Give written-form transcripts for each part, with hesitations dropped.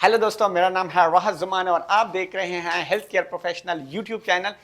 Hello दोस्तों, मेरा नाम है राहत जुमान और आप देख रहे हैं health care professional YouTube channel.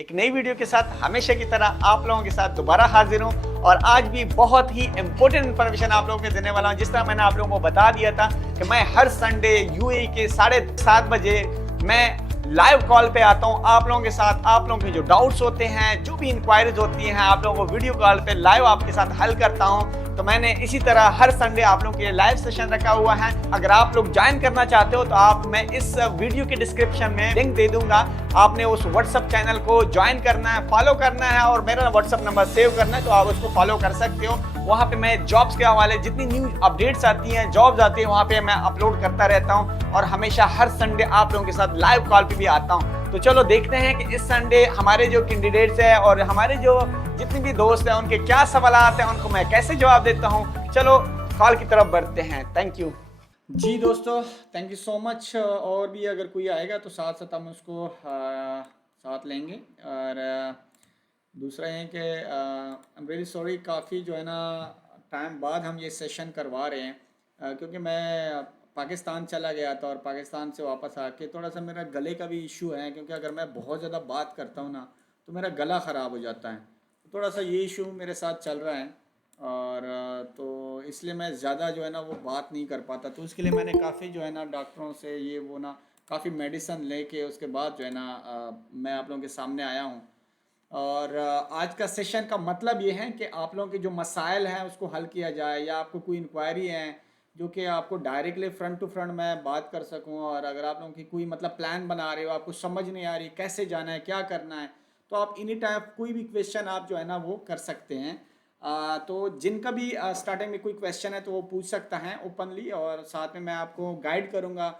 एक नई वीडियो के साथ हमेशा की तरह आप लोगों के साथ दोबारा हाजिर हूं और आज भी बहुत ही इंपॉर्टेंट इन्फॉर्मेशन आप लोगों को देने वाला हूं। जिस तरह मैंने आप लोगों को बता दिया था कि मैं हर संडे यूएई के 7:30 बजे मैं लाइव कॉल पे आता हूं आप लोगों के साथ। आप लोगों के जो डाउट्स होते हैं, जो भी इंक्वायरीज होती हैं, आप लोगों को वीडियो कॉल पे लाइव आपके साथ हल करता हूं। तो मैंने इसी तरह हर संडे आप लोगों के लिए लाइव सेशन रखा हुआ है। अगर आप लोग ज्वाइन करना चाहते हो तो मैं इस वीडियो के डिस्क्रिप्शन में लिंक दे दूंगा। आपने उस व्हाट्सएप चैनल को ज्वाइन करना है, फॉलो करना है और मेरा व्हाट्सएप नंबर सेव करना है, तो आप उसको फॉलो कर सकते हो। वहाँ पे मैं जॉब्स के हवाले जितनी न्यूज अपडेट्स आती हैं, जॉब्स आती हैं, वहाँ पे मैं अपलोड करता रहता हूँ और हमेशा हर संडे आप लोगों के साथ लाइव कॉल पे भी आता हूँ। तो चलो देखते हैं कि इस संडे हमारे जो कैंडिडेट्स हैं और हमारे जो जितने भी दोस्त हैं उनके क्या सवाल आते हैं, उनको मैं कैसे जवाब देता हूँ। चलो कॉल की तरफ बढ़ते हैं। थैंक यू जी दोस्तों, थैंक यू सो मच। और भी अगर कोई आएगा तो साथ साथ हम उसको साथ लेंगे। और दूसरा है कि आई एम रियली सॉरी, काफ़ी जो है ना टाइम बाद हम ये सेशन करवा रहे हैं, क्योंकि मैं पाकिस्तान चला गया था और पाकिस्तान से वापस आके थोड़ा सा मेरा गले का भी इशू है, क्योंकि अगर मैं बहुत ज़्यादा बात करता हूँ ना तो मेरा गला ख़राब हो जाता है। तो थोड़ा सा ये इशू मेरे साथ चल रहा है और तो इसलिए मैं ज़्यादा जो है ना वो बात नहीं कर पाता। तो उसके लिए मैंने काफ़ी जो है ना डॉक्टरों से ये वो ना काफ़ी मेडिसिन लेके उसके बाद जो है ना मैं आप लोगों के सामने आया हूँ। और आज का सेशन का मतलब ये है कि आप लोगों के जो मसाइल हैं उसको हल किया जाए, या आपको कोई इंक्वायरी है जो कि आपको डायरेक्टली फ्रंट टू फ्रंट मैं बात कर सकूं। और अगर आप लोगों की कोई मतलब प्लान बना रहे हो, आपको समझ नहीं आ रही कैसे जाना है, क्या करना है, तो आप एनी टाइम कोई भी क्वेश्चन आप जो है ना वो कर सकते हैं। तो जिनका भी स्टार्टिंग में कोई क्वेश्चन है तो वो पूछ सकता है ओपनली, और साथ में मैं आपको गाइड करूँगा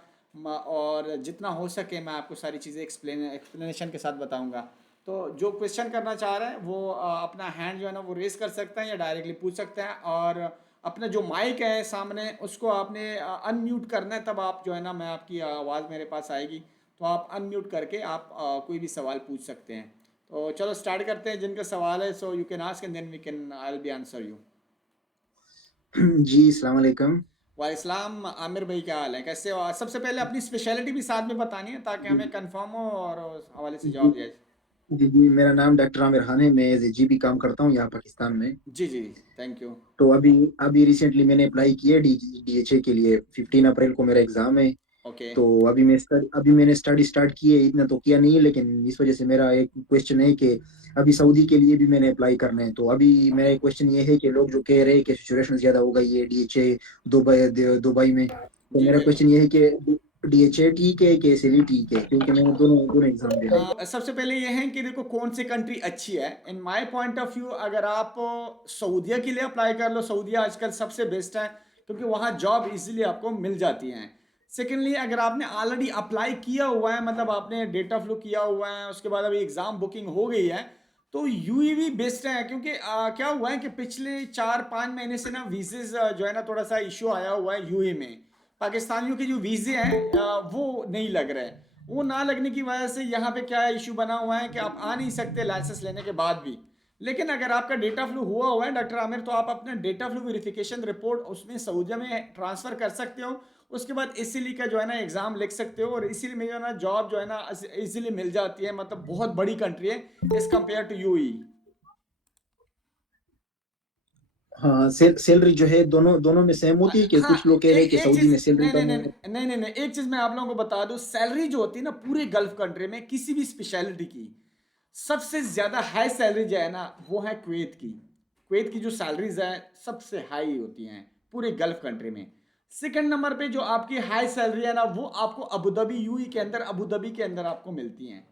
और जितना हो सके मैं आपको सारी चीज़ें एक्सप्लेनेशन के साथ बताऊँगा। तो जो क्वेश्चन करना चाह रहे हैं वो अपना हैंड जो है ना वो रेस कर सकते हैं या डायरेक्टली पूछ सकते हैं। और अपना जो माइक है सामने उसको आपने अनम्यूट करना है, तब आप जो है ना मैं आपकी आवाज़ मेरे पास आएगी तो आप अनम्यूट करके आप कोई भी सवाल पूछ सकते हैं। तो चलो स्टार्ट करते हैं। जिनका सवाल है so you can ask and then we can I will be answer you. जी अस्सलाम वालेकुम। वालेकुम आमिर भाई, क्या हाल है, कैसे हो? सबसे पहले अपनी स्पेशलिटी भी साथ में बतानी है ताकि जी हमें कंफर्म हो और उस हवाले से जी जवाब दिया जाए। जी, मेरा नाम डॉक्टर आमिर खान है। मैं एज ए जीपी काम करता हूँ यहाँ पाकिस्तान में। जी जी, थैंक यू। तो अभी अभी रिसेंटली मैंने अप्लाई किया डीएचए के लिए। 15 अप्रैल को मेरा एग्जाम है। ओके। तो अभी मैंने स्टडी स्टार्ट की है। इतना तो किया नहीं है, लेकिन इस वजह से मेरा एक क्वेश्चन है कि अभी सऊदी के लिए भी मैंने अप्लाई करना है। तो अभी मेरा एक क्वेश्चन ये है कि लोग जो कह रहे हैं कि सिचुएशन ज्यादा हो गई है डीएचए दुबई में। तो जी मेरा बिल्कुल। क्वेश्चन ये है कि डीएचए ठीक है कि एसएलई ठीक है, क्योंकि मैंने दोनों दोनों एग्जाम देना है। सबसे पहले ये है कि देखो कौन सी कंट्री अच्छी है। In my point of view अगर आप सऊदीया के लिए अप्लाई कर लो, सऊदीया आजकल सबसे बेस्ट है क्योंकि वहाँ जॉब इजीली आपको मिल जाती हैं। सेकेंडली अगर आपने ऑलरेडी अप्लाई किया हुआ है, मतलब आपने डेटा फ्लो किया हुआ है, उसके बाद अभी एग्ज़ाम बुकिंग हो गई है, तो यूएई बेस्ट है। क्योंकि क्या हुआ है कि पिछले 4-5 महीने से ना वीजेज जो है ना थोड़ा सा इशू आया हुआ है यूएई में। पाकिस्तानियों के जो वीज़े हैं वो नहीं लग रहे। वो ना लगने की वजह से यहाँ पे क्या इशू बना हुआ है कि आप आ नहीं सकते लाइसेंस लेने के बाद भी। लेकिन अगर आपका डेटा फ्लो हुआ है डॉक्टर आमिर, तो आप अपना डेटा फ्लो वेरिफिकेशन रिपोर्ट उसमें सऊदीया में ट्रांसफ़र कर सकते हो। उसके बाद इसीलिए का जो है ना एग्ज़ाम लिख सकते हो और इसीलिए में जो है ना जॉब जो है ना इजीली मिल जाती है। मतलब बहुत बड़ी कंट्री है एज़ कम्पेयर टू यूएई। हाँ, सैलरी जो है दोनों दोनों में सेम होती है कि हाँ, कुछ लोग कह रहे हैं एक कि एक सऊदी चीज, में सैलरी नहीं नहीं कम नहीं है। नहीं नहीं नहीं, एक चीज मैं आप लोगों को बता दूं, सैलरी जो होती है ना पूरे गल्फ कंट्री में किसी भी स्पेशलिटी की सबसे ज्यादा हाई सैलरी जो है ना वो है कुवैत की। कुवैत की जो सैलरीज है सबसे हाई होती हैं पूरे गल्फ कंट्री में। सेकंड नंबर पे जो आपकी हाई सैलरी है ना वो आपको अबू धाबी, यूएई के अंदर अबू धाबी के अंदर आपको मिलती हैं।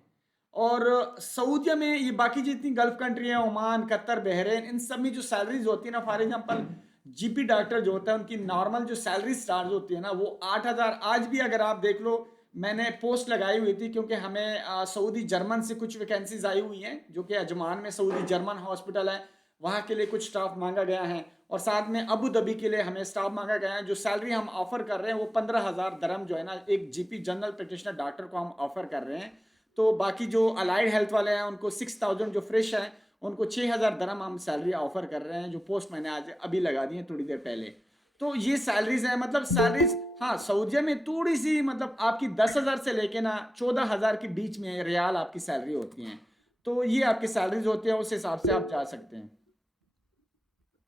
और सऊदीया में ये बाकी जितनी गल्फ कंट्री है, ओमान, कतर, बहरीन, इन सब में जो सैलरीज होती है ना, फॉर एग्जांपल जीपी डॉक्टर जो होता है उनकी नॉर्मल जो सैलरी स्टार्ट होती है ना वो 8,000। आज भी अगर आप देख लो, मैंने पोस्ट लगाई हुई थी क्योंकि हमें सऊदी जर्मन से कुछ वैकेंसीज आई हुई हैं जो कि अजमान में सऊदी जर्मन हॉस्पिटल है, वहाँ के लिए कुछ स्टाफ मांगा गया है। और साथ में अबू धाबी के लिए हमें स्टाफ मांगा गया है। जो सैलरी हम ऑफर कर रहे हैं वो 15,000 दरम जो है ना एक जीपी जनरल प्रैक्टिशनर डॉक्टर को हम ऑफर कर रहे हैं। तो बाकी जो अलाइड हेल्थ वाले हैं उनको 6,000 जो फ्रेश है उनको 6,000 दरम हम सैलरी ऑफर कर रहे हैं, जो पोस्ट मैंने आज अभी लगा दी है थोड़ी देर पहले। तो ये सैलरीज है, मतलब सैलरीज, हाँ सऊदीया में थोड़ी सी मतलब आपकी 10,000 से लेके ना 14,000 के बीच में रियाल आपकी सैलरी होती है। तो ये आपकी सैलरीज होती है, उस हिसाब से आप जा सकते हैं।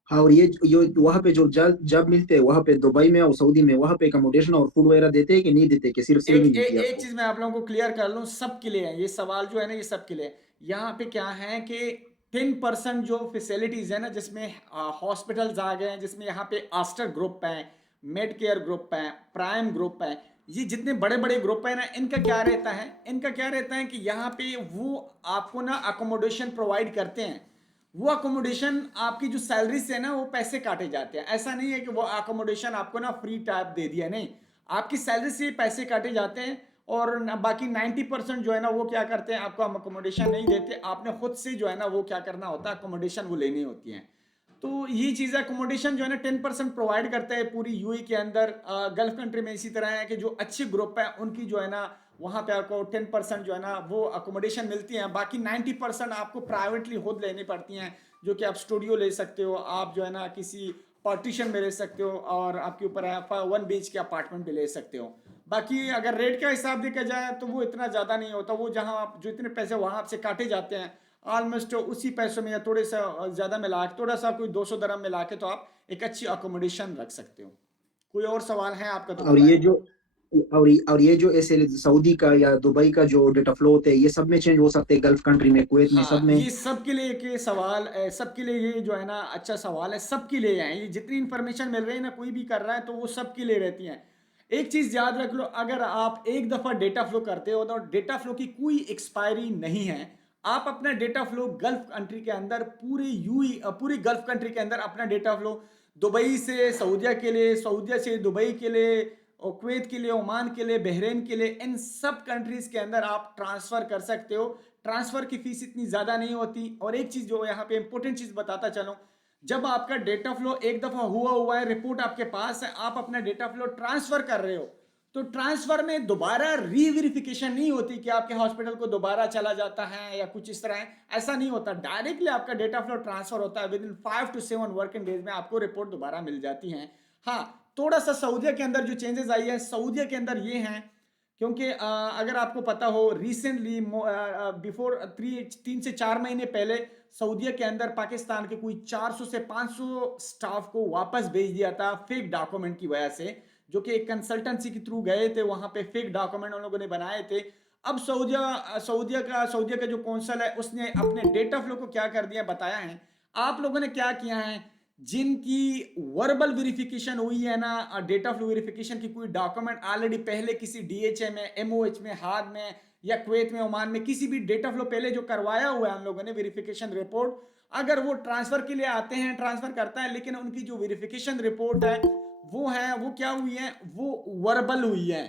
हाँ, और ये वहाँ पे जो जॉब जॉब मिलते हैं वहाँ पे दुबई में और सऊदी में, वहाँ पे अकोमोडेशन और फूड वगैरह देते हैं कि नहीं देते, कि सिर्फ एक ही ए, मिलती है एक आपको? चीज मैं आप लोगों को क्लियर कर लूं, सबके लिए है ये सवाल जो है ना, ये सबके लिए। यहाँ पे क्या है कि 10% जो फैसिलिटीज है ना, जिसमें हॉस्पिटल्स आ गए हैं, जिसमें यहाँ पे आस्टर ग्रुप है, मेड केयर ग्रुप है, प्राइम ग्रुप है, ये जितने बड़े बड़े ग्रुप है ना, इनका क्या रहता है कि यहाँ पे वो आपको ना अकोमोडेशन प्रोवाइड करते हैं। वो अकोमोडेशन आपकी जो सैलरी से ना वो पैसे काटे जाते हैं। ऐसा नहीं है कि वो अकोमोडेशन आपको ना फ्री टाइप दे दिया, नहीं, आपकी सैलरी से पैसे काटे जाते हैं। और बाकी 90% जो है ना वो क्या करते हैं, आपको हम अकोमोडेशन नहीं देते, आपने खुद से जो है ना वो क्या करना होता है, अकोमोडेशन वो लेनी होती है। तो ये चीज़ है, अकोमोडेशन जो है ना 10% प्रोवाइड करता है पूरी यूएई के अंदर। गल्फ कंट्री में इसी तरह है कि जो अच्छे ग्रुप है उनकी जो है ना वहाँ पे आपको 10% जो है ना वो अकोमोडेशन मिलती है। बाकी 90% आपको प्राइवेटली खुद लेनी पड़ती हैं, जो कि आप स्टूडियो ले सकते हो, आप जो है ना किसी पार्टीशन में ले सकते हो, और आपके ऊपर है 1 BHK के अपार्टमेंट भी ले सकते हो। बाकी अगर रेट का हिसाब देखा जाए तो वो इतना ज़्यादा नहीं होता, वो जहाँ आप जो इतने पैसे वहाँ आपसे काटे जाते हैं, ऑलमोस्ट उसी पैसों में या थोड़े सा ज़्यादा मिला के, थोड़ा सा कोई 200 दरम मिला के, तो आप एक अच्छी अकोमोडेशन रख सकते हो। कोई और सवाल है आपका तो और ये बताएं। जो और ये जो ऐसे सऊदी का या दुबई का जो डेटा फ्लो होते हैं, ये सब में चेंज हो सकते हैं, गल्फ कंट्री में, कुवैत में, सब हाँ, में? ये सबके लिए एक सवाल, सबके लिए ये जो है ना अच्छा सवाल है, सबके लिए है ये, जितनी इंफॉर्मेशन मिल रही है ना, कोई भी कर रहा है तो वो सबके लिए रहती है। एक चीज याद रख लो, अगर आप एक दफा डेटा फ्लो करते हो तो डेटा फ्लो की कोई एक्सपायरी नहीं है। आप अपना डेटा फ्लो गल्फ कंट्री के अंदर, पूरी गल्फ कंट्री के अंदर अपना डेटा फ्लो, दुबई से सऊदिया के लिए, सऊदिया से दुबई के लिए, और कुवैत के लिए, ओमान के लिए, बहरीन के लिए, इन सब कंट्रीज के अंदर आप ट्रांसफर कर सकते हो। ट्रांसफर की फीस इतनी ज्यादा नहीं होती। और एक चीज जो यहाँ पे इंपॉर्टेंट चीज बताता चलो, जब आपका डेटा फ्लो एक दफा हुआ है, रिपोर्ट आपके पास है, आप अपना डेटा फ्लो ट्रांसफर कर रहे हो, तो ट्रांसफर में दोबारा रीवेरिफिकेशन नहीं होती कि आपके हॉस्पिटल को दोबारा चला जाता है या कुछ इस तरह है। ऐसा नहीं होता, डायरेक्टली आपका डेटा फ्लो ट्रांसफर होता है, with in 5 to 7 working days में आपको रिपोर्ट दोबारा मिल जाती है। हाँ, थोड़ा सा सऊदिया के अंदर जो चेंजेस आई है, सऊदिया के अंदर ये हैं, क्योंकि अगर आपको पता हो, रिसेंटली बिफोर 3 से 4 महीने पहले सऊदिया के अंदर पाकिस्तान के कोई 400 से 500 स्टाफ को वापस भेज दिया था फेक डॉक्यूमेंट की वजह से, जो कि एक कंसल्टेंसी के थ्रू गए थे वहां पे, फेक डॉक्यूमेंट उन लोगों ने बनाए थे। अब सऊदिया का जो कौंसल है उसने अपने डेटा फ्लो को क्या कर दिया बताया है। आप लोगों ने क्या किया है, जिनकी वर्बल वेरिफिकेशन हुई है ना, डेटा फ्लो वेरिफिकेशन की कोई डॉक्यूमेंट ऑलरेडी पहले किसी डीएचए में, एमओएच में, हाद में या कुवैत में, ओमान में, किसी भी डेटा फ्लो पहले जो करवाया हुआ है हम लोगों ने वेरिफिकेशन रिपोर्ट, अगर वो ट्रांसफर के लिए आते हैं, ट्रांसफर करता है, लेकिन उनकी जो वेरिफिकेशन रिपोर्ट है वो क्या हुई है, वो वर्बल हुई है।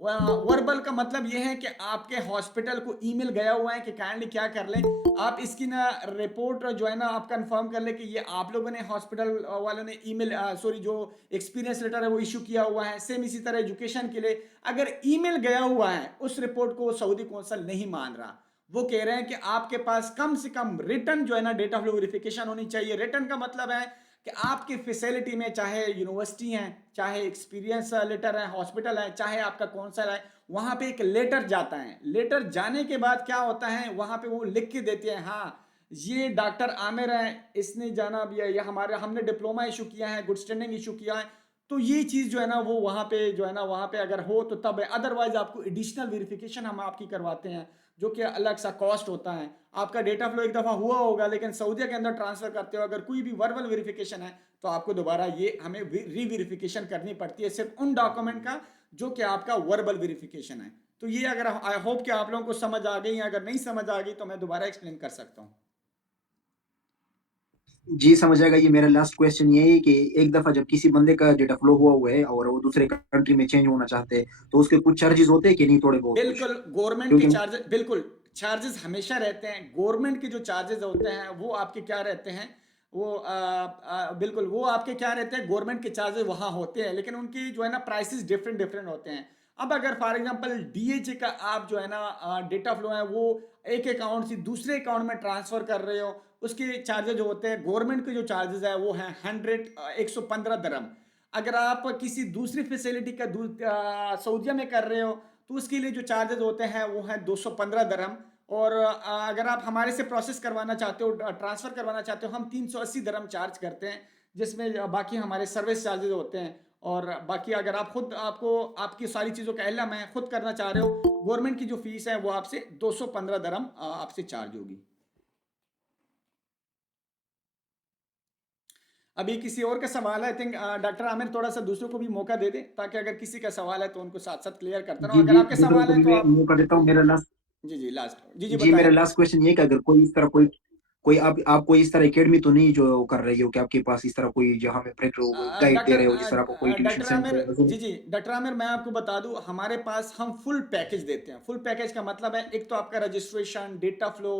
वर्बल का मतलब यह है कि आपके हॉस्पिटल को ईमेल गया हुआ है कि काइंडली क्या कर लें, आप इसकी ना रिपोर्ट जो है ना आप कंफर्म कर ले कि ये आप लोगों ने, हॉस्पिटल वालों ने ईमेल, जो एक्सपीरियंस लेटर है वो इशू किया हुआ है। सेम इसी तरह एजुकेशन के लिए अगर ईमेल गया हुआ है, उस रिपोर्ट को सऊदी कौंसल नहीं मान रहा। वो कह रहे हैं कि आपके पास कम से कम रिटर्न जो है ना डेटा फ्लो वेरिफिकेशन होनी चाहिए। रिटर्न का मतलब है कि आपके फैसिलिटी में, चाहे यूनिवर्सिटी है, चाहे एक्सपीरियंस लेटर है, हॉस्पिटल है, चाहे आपका कौंसल है, वहां पे एक लेटर जाता है। लेटर जाने के बाद क्या होता है, वहां पे वो लिख के देते हैं, हाँ ये डॉक्टर आमिर है, इसने जाना भी है, या हमने डिप्लोमा इशू किया है, गुड स्टैंडिंग इशू किया है। तो ये चीज जो है ना वो वहां पे जो है ना, वहां पे अगर हो तो तब है, अदरवाइज आपको एडिशनल वेरिफिकेशन हम आपकी करवाते हैं, जो कि अलग सा कॉस्ट होता है। आपका डेटा फ्लो एक दफा हुआ होगा, लेकिन सऊदीया के अंदर ट्रांसफर करते हो अगर कोई भी वर्बल वेरिफिकेशन है, तो आपको दोबारा ये हमें रीवेरिफिकेशन करनी पड़ती है, सिर्फ उन डॉक्यूमेंट का जो कि आपका वर्बल वेरिफिकेशन है। तो ये अगर, आई होप कि आप लोगों को समझ आ गई, अगर नहीं समझ आ गई तो मैं दोबारा एक्सप्लेन कर सकता हूँ। जी समझ आएगा। ये मेरा लास्ट क्वेश्चन ये है कि एक दफा जब किसी बंदे का डेटा फ्लो हुआ है और वो दूसरे कंट्री में चेंज होना चाहते हैं, तो उसके कुछ चार्जेस होते हैं कि नहीं, थोड़े बहुत कुछ? बिल्कुल, गवर्नमेंट के क्योंकि चार्जेस, बिल्कुल चार्जेस हमेशा रहते हैं। गवर्नमेंट के जो चार्जेस होते हैं वो आपके क्या रहते हैं, बिल्कुल वो आपके क्या रहते हैं, गवर्नमेंट के चार्जेस वहाँ होते हैं, लेकिन उनकी जो है ना प्राइसेस डिफरेंट डिफरेंट होते हैं। अब अगर फॉर एग्जांपल डीएचए का आप जो है ना डेटा फ्लो है वो एक अकाउंट से दूसरे अकाउंट में ट्रांसफर कर रहे हो, उसके चार्जेज जो होते हैं, गवर्नमेंट के जो चार्जेस है वो हैं 115 दरम। अगर आप किसी दूसरी फैसिलिटी का सऊदीया में कर रहे हो तो उसके लिए जो चार्जेस होते हैं वो हैं 215 दरम। और अगर आप हमारे से प्रोसेस करवाना चाहते हो, ट्रांसफर करवाना चाहते हो, हम 380 दरम चार्ज करते हैं, जिसमें बाकी हमारे सर्विस चार्जेस होते हैं। और बाकी अगर आप खुद आपको आपकी सारी चीज़ों का इल्म है, खुद करना चाह रहे हो, गवर्नमेंट की जो फीस है वो आपसे 215 दरम आपसे चार्ज होगी। अभी किसी और का सवाल है? आई थिंक डॉक्टर आमिर थोड़ा सा दूसरों को भी मौका दे दे, ताकि अगर किसी का सवाल है तो उनको साथ साथ क्लियर करता रहूं। जी अगर जी, आपके दूसरों सवाल को है भी तो मैं आप। मौका देता हूँ। मेरा लास्ट जी जी, लास्ट जी जी बताएं। मेरा लास्ट क्वेश्चन ये कि अगर कोई इस तरह कोई आप कोई इस तरह एकेडमी तो नहीं जो कर रही हो कि आपके पास इस तरह कोई जहाँ में गाइड दे रहे हो, जिस तरह आपको कोई ट्यूशन डॉक्टर आमिर, सेंटर जी जी डॉक्टर आमिर, मैं आपको बता दूं, हमारे पास हम फुल पैकेज देते हैं। फुल पैकेज का मतलब है, एक तो आपका registration, data flow,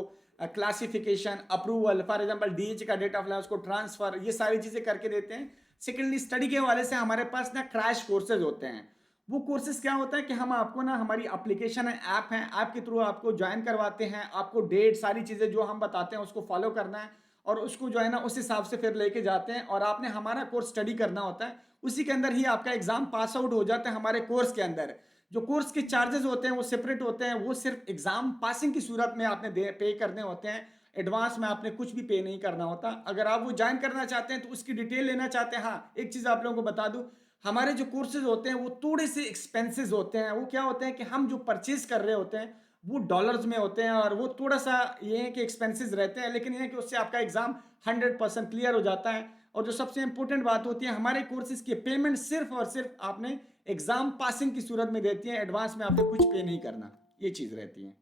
classification, approval, for example DH का डेटा फ्लो है उसको ट्रांसफर, ये सारी चीजें करके देते हैं। सेकेंडली स्टडी के हवाले से हमारे पास ना क्रैश कोर्सेज होते हैं। वो कोर्सेज क्या होता है कि हम आपको ना, हमारी एप्लीकेशन है, ऐप के थ्रू आपको ज्वाइन करवाते हैं, आपको डेट सारी चीज़ें जो हम बताते हैं उसको फॉलो करना है, और उसको जो है ना उस हिसाब से फिर लेके जाते हैं, और आपने हमारा कोर्स स्टडी करना होता है। उसी के अंदर ही आपका एग्जाम पास आउट हो जाता है हमारे कोर्स के अंदर। जो कोर्स के चार्जेस होते हैं वो सेपरेट होते हैं, वो सिर्फ एग्जाम पासिंग की सूरत में आपने पे करने होते हैं। एडवांस में आपने कुछ भी पे नहीं करना होता। अगर आप वो ज्वाइन करना चाहते हैं तो उसकी डिटेल लेना चाहते हैं, हाँ एक चीज़ आप लोगों को बता दूं, हमारे जो कोर्सेज होते हैं वो थोड़े से एक्सपेंसेस होते हैं। वो क्या होते हैं कि हम जो परचेज कर रहे होते हैं वो डॉलर्स में होते हैं, और वो थोड़ा सा ये है कि एक्सपेंसेस रहते हैं, लेकिन ये है कि उससे आपका एग्जाम 100% क्लियर हो जाता है। और जो सबसे इंपॉर्टेंट बात होती है, हमारे कोर्सेज की पेमेंट सिर्फ और सिर्फ आपने एग्जाम पासिंग की सूरत में देती है, एडवांस में आपने कुछ पे नहीं करना, ये चीज़ रहती है।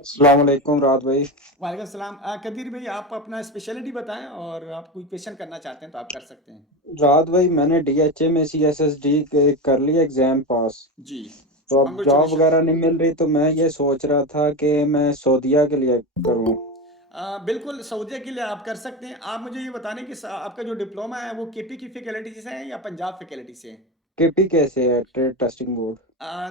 अस्सलाम वालेकुम रात भाई। वालेकुम सलाम। कदीर भाई, आप अपना स्पेशलिटी बताएं, और आप कोई क्वेश्चन करना चाहते हैं तो आप कर सकते हैं। रात भाई मैंने डीएचए में सीएसएसडी कर लिया एग्जाम पास। जी, तो अब जॉब कॉन्ग्रेचुलेशन। वगैरह नहीं मिल रही, तो मैं ये सोच रहा था कि मैं सऊदीया के लिए करूं। बिल्कुल सऊदीया के लिए आप कर सकते हैं। आप मुझे ये बताने कि आपका जो डिप्लोमा है वो केपी की फैकल्टी से है या पंजाब फैकल्टी से है? केपी कैसे है, ट्रेड टेस्टिंग बोर्ड?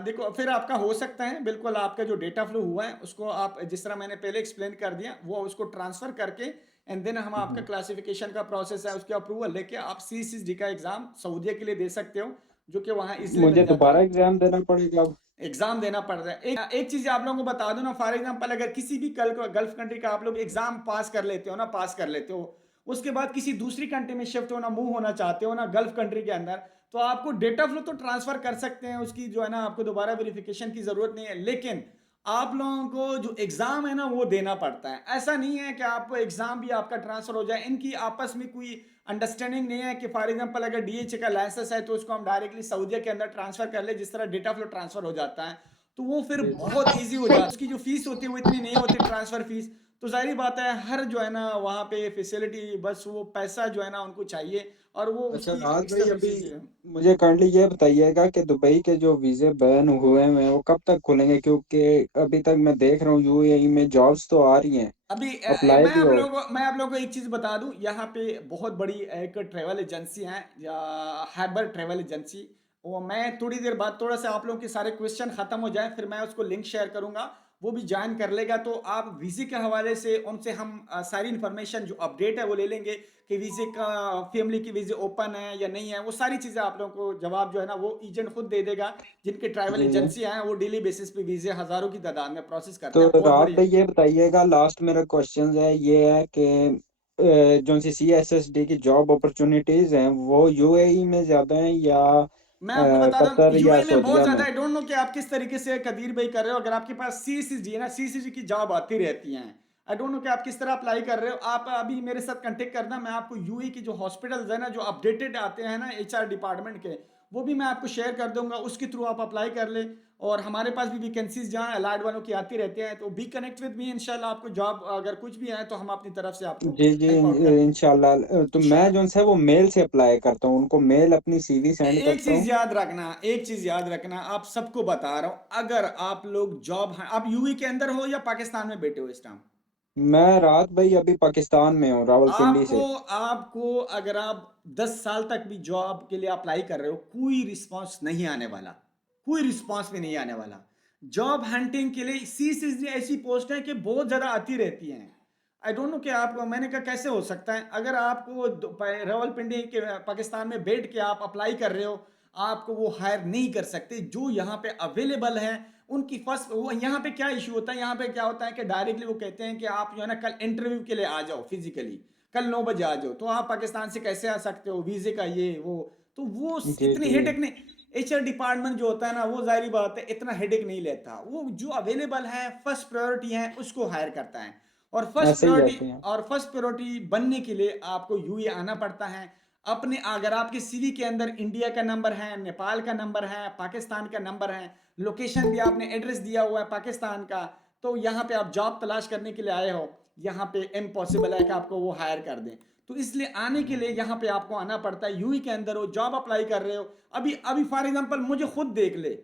देखो, फिर आपका हो सकता है बिल्कुल, आपका जो डेटा फ्लो हुआ है उसको आप जिस तरह मैंने पहले एक्सप्लेन कर दिया, वो उसको ट्रांसफर करके एंड देन हम आपका क्लासिफिकेशन का प्रोसेस है, उसके अप्रूवल लेके आप सीसीडी का एग्जाम सऊदीया के लिए दे सकते हो, जो कि वहाँ इजीली मुझे मिल जाता दोबारा है। एग्जाम देना पड़ेगा अब? एग्जाम देना पड़ रहा है। एक चीज आप लोगों को बता दो ना, फॉर एग्जांपल अगर किसी भी गल्फ कंट्री का आप लोग एग्जाम पास कर लेते हो ना, पास कर लेते हो, उसके बाद किसी दूसरी कंट्री में शिफ्ट होना, मूव होना चाहते हो ना गल्फ कंट्री के अंदर, तो आपको डेटा फ्लो तो ट्रांसफर कर सकते हैं, उसकी जो है ना आपको दोबारा वेरिफिकेशन की जरूरत नहीं है, लेकिन आप लोगों को जो एग्जाम है ना वो देना पड़ता है। ऐसा नहीं है कि आप एग्जाम भी आपका ट्रांसफर हो जाए, इनकी आपस में कोई अंडरस्टैंडिंग नहीं है कि फॉर एग्जांपल अगर डीएचए का लाइसेंस है तो उसको हम डायरेक्टली सऊदीया के अंदर ट्रांसफर कर ले, जिस तरह डेटा फ्लो ट्रांसफर हो जाता है, तो वो फिर जी जी। बहुत इजी हो जाता है। उसकी जो फीस होती है वो इतनी नहीं होती, ट्रांसफर फीस। तो जाहिर बात है, हर जो है ना वहाँ पे फैसिलिटी, बस वो पैसा जो है ना उनको चाहिए, और वो अच्छा उसकी राज एक्स्ट्रा भाई, अभी फीस है। मुझे काइंडली ये बताइएगा कि दुबई के जो वीजे बैन हुए हैं वो कब तक खुलेंगे, क्योंकि अभी तक मैं देख रहा हूँ यूएई में जॉब्स तो आ रही हैं, अभी अप्लाई भी हो। मैं आप लोगों को एक चीज बता दूं, यहाँ पे बहुत बड़ी एक ट्रेवल एजेंसी है, या हैबर ट्रेवल एजेंसी। वो मैं थोड़ी देर बाद, थोड़ा सा आप लोगों के सारे क्वेश्चन खत्म हो जाए, फिर मैं उसको लिंक शेयर करूंगा, वो भी ज्वाइन कर लेगा, तो आप वीजे के हवाले से उनसे हम सारी इंफॉर्मेशन जो अपडेट है वो ले लेंगे, कि वीजे का, फैमिली की वीजे ओपन है या नहीं है, वो सारी चीजें आप लोगों को जवाब जो है ना वो एजेंट खुद दे देगा। जिनके ट्रैवल जी जी। एजेंसी हैं वो डेली बेसिस पे वीजे हजारों की तादाद में प्रोसेस तो करते हैं, बहुत रात बड़ी। भाई ये बताइएगा, लास्ट मेरा क्वेश्चन है ये है कि जो सी एस एस डी की जॉब अपॉर्चुनिटीज हैं वो यूएई में ज्यादा हैं या मैं आपको बता दूं, कतर या यूएई में बहुत सऊदीया ज्यादा, में? आई डोंट नो कि आप किस तरीके से कदीर भाई कर रहे हो। अगर आपके पास सीसीजी है ना, सीसीजी की जॉब आती रहती हैं। आई डोंट नो कि आप किस तरह अप्लाई कर रहे हो। आप अभी मेरे साथ कांटेक्ट करना, मैं आपको यूएई की जो हॉस्पिटल्स है ना, जो अपडेटेड आते हैं ना एचआर डिपार्टमेंट के, वो भी मैं आपको शेयर कर दूंगा, उसके थ्रू आप अप्लाई कर ले। और हमारे पास भी वैकेंसीज जहाँ अलाइड वालों की आती रहती हैं, तो बी कनेक्ट विद मी, इंशाल्लाह आपको जॉब अगर कुछ भी है तो हम अपनी तरफ से आपको जी जी, हेल्प आउट कर देंगे इंशाल्लाह। तो मैं इंशाल्लाह। जो है वो मेल से अप्लाई करता हूँ, उनको मेल अपनी सीवी सेंड एक करता चीज हूँ। याद रखना, एक चीज याद रखना, आप सबको बता रहा हूं, अगर आप लोग जॉब, आप यूएई के अंदर हो या पाकिस्तान में बैठे हो इस टाइम, मैं रात भाई अभी पाकिस्तान में हूँ, रावलपिंडी आपको से। आपको अगर आप 10 साल तक भी जॉब के लिए अप्लाई कर रहे हो, कोई रिस्पांस नहीं आने वाला। कोई रिस्पॉन्स भी नहीं आने वाला। जॉब हंटिंग के लिए सी ऐसी पोस्ट है कि बहुत ज़्यादा आती रहती हैं। आई डोंट नो कि आपको, मैंने कहा कैसे हो सकता है, अगर आपको रावलपिंडी के पाकिस्तान में बैठ के आप अप्लाई कर रहे हो, आपको वो हायर नहीं कर सकते। जो यहाँ पे अवेलेबल है उनकी फर्स्ट, वो यहाँ पे क्या इशू होता है, यहाँ पे क्या होता है कि डायरेक्टली वो कहते हैं कि आप जो है ना कल इंटरव्यू के लिए आ जाओ, फिजिकली कल 9 बजे आ जाओ। तो आप पाकिस्तान से कैसे आ सकते हो, वीजे का ये वो, तो वो जी इतनी जी। हेडेक नहीं। एचआर डिपार्टमेंट जो होता है ना, वो जाहिर बात है इतना हेडेक नहीं लेता, वो जो अवेलेबल है फर्स्ट प्रायोरिटी है उसको हायर करता है। और फर्स्ट ऐसे ही प्रायोरिटी, ऐसे ही। और फर्स्ट प्रायोरिटी बनने के लिए आपको यूए आना पड़ता है। अपने अगर आपके सीवी के अंदर इंडिया का नंबर है, नेपाल का नंबर है, पाकिस्तान का नंबर है, लोकेशन भी आपने एड्रेस दिया हुआ है पाकिस्तान का, तो यहाँ पे आप जॉब तलाश करने के लिए आए हो, यहाँ पे इम्पॉसिबल है कि आपको वो हायर कर दें। तो इसलिए आने के लिए यहाँ पे आपको आना पड़ता है। यूई के अंदर हो, जॉब अप्लाई कर रहे हो, अभी अभी फॉर एग्जांपल मुझे खुद देख ले,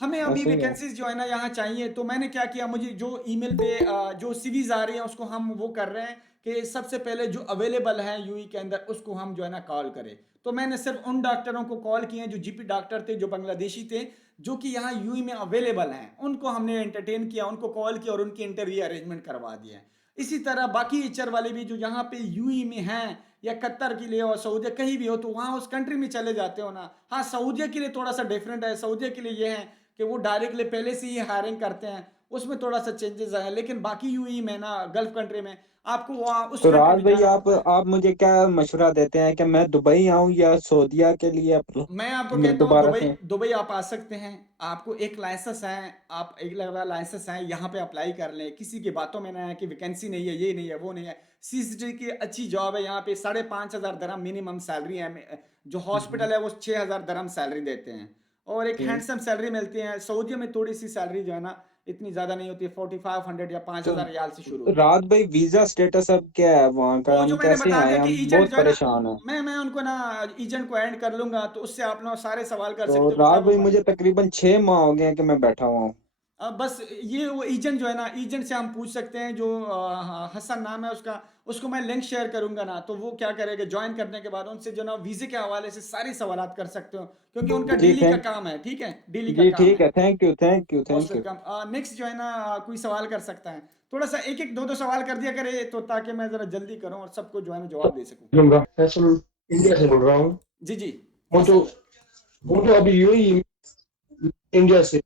हमें अभी ऐसे ही है। वैकेंसीज जो है ना यहाँ चाहिए, तो मैंने क्या किया, मुझे जो ईमेल पे जो सीवीज आ रही हैं उसको हम वो कर रहे हैं कि सबसे पहले जो अवेलेबल है यूई के अंदर उसको हम जो है ना कॉल करें। तो मैंने सिर्फ उन डॉक्टरों को कॉल किए जो जीपी डॉक्टर थे, जो बांग्लादेशी थे, जो कि यहाँ यूई में अवेलेबल हैं, उनको हमने एंटरटेन किया, उनको कॉल किया और उनकी इंटरव्यू अरेंजमेंट करवा दिया। इसी तरह बाकी एचआर वाले भी जो यहाँ पे यूई में हैं, या कतर के लिए और सऊदीया कहीं भी हो, तो वहाँ उस कंट्री में चले जाते हो ना। हाँ, सऊदीया के लिए थोड़ा सा डिफरेंट है। सऊदीया के लिए ये है कि वो डायरेक्टली पहले से ही हायरिंग करते हैं, उसमें थोड़ा सा चेंजेस आए, लेकिन बाकी यूई में ना, गल्फ कंट्री में आपको वहाँ उस तो कंट्री राज में भाई जाना आप पड़ता है। आप मुझे क्या मशवरा देते हैं कि मैं दुबई आऊं या सऊदीया के लिए मैं आपको कहता हूँ दोबारा दुबई, से? दुबई आप आ सकते हैं। आपको एक लाइसेंस है, आप एक लाइसेंस है, यहाँ पे अप्लाई कर लें। किसी की बातों में ना है कि वैकेंसी नहीं है, ये नहीं है, वो नहीं है। सीसीटी की अच्छी जॉब है यहाँ पे, 5,500 दरहम मिनिमम सैलरी है। जो हॉस्पिटल है वो 6,000 दरहम सैलरी देते हैं, और एक ठीक। हैंडसम सैलरी मिलती है। सऊदी में थोड़ी सी सैलरी जो है ना इतनी ज्यादा नहीं होती है, 4500 या तो 5,000 रियाल से शुरू होती है। राज भाई वीजा स्टेटस अब क्या है वहाँ का? वो जो हम मैंने कैसे बता आए? दिया कि हम एजेंट बहुत जो है ना, परेशान हैं। मैं उनको ना एजेंट को ऐड कर लूंगा, तो उससे आप लोग सारे सवाल कर तो सकते हो कि राज कब भाई अप्लाई। मुझे तकरीबन 6 माह हो गए हैं कि मैं बैठा हुआ हूँ। बस ये वो एजेंट जो है ना, एजेंट से हम पूछ सकते हैं, जो हसन नाम है उसका, उसको मैं लिंक शेयर करूंगा ना, तो वो क्या करेगा, ज्वाइन करने के बाद उनसे जो ना वीजे के हवाले से सारी सवालात कर सकते हो, क्योंकि उनका जी डेली का थैंक काम है। ठीक है, डेली का जी काम ठीक है। है। Thank you thank you most thank you. Welcome. Next जो है ना, कोई सवाल कर सकता है, थोड़ा सा एक एक दो दो सवाल कर दिया करे, तो ताकि मैं जरा जल्दी करूं और सबको जो है ना जवाब दे सकूं। लूंगा। फैसल इंडिया से बोल रहा हूँ। जी जी। वो तो फसल, वो तो अभी यूएई इंडिया से।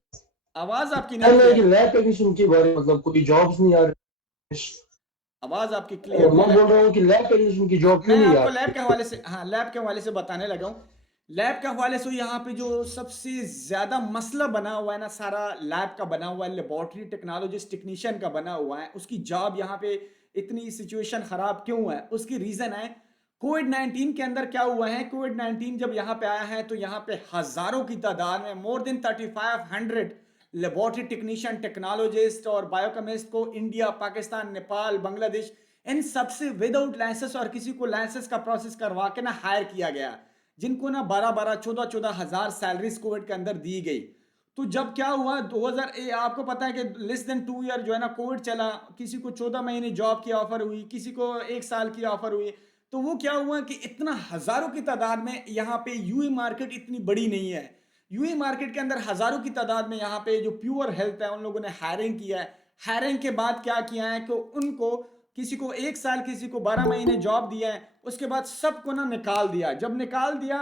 आवाज आपकी नहीं मैं कि क्लियर, लैब टेक्नीशियन के बारे में, मतलब कोई जॉब्स नहीं आ रही। आवाज आपकी क्लियर और नहीं। मैं बोल रहा हूँ कि लैब टेक्नीशियन की जॉब क्यों मैं नहीं आ आपको लैब रही। के हवाले से, हाँ लैब के हवाले से बताने लगा हूँ। लैब के हवाले से यहाँ पे जो सबसे ज्यादा मसला बना हुआ है ना, सारा लैब का बना हुआ है, लेबोरेटरी टेक्नोलॉजिस्ट टेक्नीशियन का बना हुआ है, उसकी जॉब यहाँ पे इतनी सिचुएशन खराब क्यों है, उसकी रीजन है कोविड-19 के अंदर क्या हुआ है। कोविड-19 जब यहाँ पे आया है, तो यहाँ पे हजारों की तादाद में, more than 3500 laboratory technician, technologist और बायोकेमिस्ट को इंडिया, पाकिस्तान, नेपाल, बांग्लादेश, इन सबसे विदाउट लाइसेंस और किसी को लाइसेंस का प्रोसेस करवा के ना हायर किया गया, जिनको ना 12-12, 14-14 हजार सैलरीज कोविड के अंदर दी गई। तो जब क्या हुआ 2000, आपको पता है कि लेस देन 2 ईयर जो है ना कोविड चला, किसी को 14 महीने जॉब की ऑफर हुई, किसी को 1 साल की ऑफर हुई। तो वो क्या हुआ कि इतना हजारों की तादाद में यहाँ पे यूई मार्केट इतनी बड़ी नहीं है। यूई मार्केट के अंदर हजारों की तादाद में यहाँ पे जो प्योर हेल्थ है, उन लोगों ने हायरिंग किया है। हायरिंग के बाद क्या किया है कि उनको, किसी को 1 साल, किसी को 12 महीने जॉब दिया है, उसके बाद सबको ना निकाल दिया। जब निकाल दिया,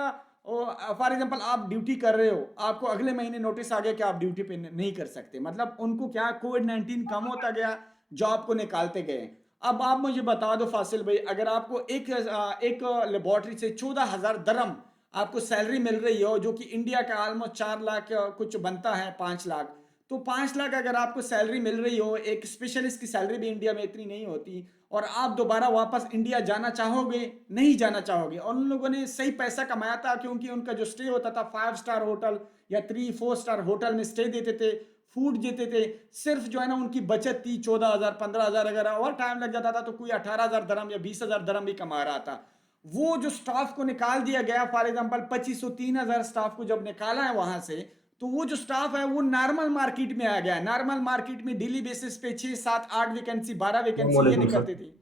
फॉर एग्जांपल आप ड्यूटी कर रहे हो, आपको अगले महीने नोटिस आ गया कि आप ड्यूटी पे नहीं कर सकते। मतलब उनको क्या, कोविड-19 कम होता गया, जॉब को निकालते गए। अब आप मुझे बता दो फासिल भाई, अगर आपको एक लेबोरेटरी से 14,000 दरम आपको सैलरी मिल रही हो, जो कि इंडिया का ऑलमोस्ट 4 लाख कुछ बनता है, 5 लाख, तो 5 लाख अगर आपको सैलरी मिल रही हो, एक स्पेशलिस्ट की सैलरी भी इंडिया में इतनी नहीं होती, और आप दोबारा वापस इंडिया जाना चाहोगे, नहीं जाना चाहोगे। और उन लोगों ने सही पैसा कमाया था, क्योंकि उनका जो स्टे होता था 5 स्टार होटल या 3-4 स्टार होटल में स्टे देते थे, फूड देते थे। सिर्फ जो है ना उनकी बचत थी 14,000, 15,000, अगर और टाइम लग जाता था तो कोई 18,000 दरम या 20,000 दरम भी कमा रहा था। वो जो स्टाफ को निकाल दिया गया, फॉर एग्जांपल 2,500, 3,000 स्टाफ को जब निकाला है वहां से, तो वो जो स्टाफ है वो नॉर्मल मार्केट में आ गया। नॉर्मल मार्केट में डेली बेसिस पे 6, 7, 8 वैकेंसी, 12 वैकेंसी ये वालेकुम सर। निकलती थी।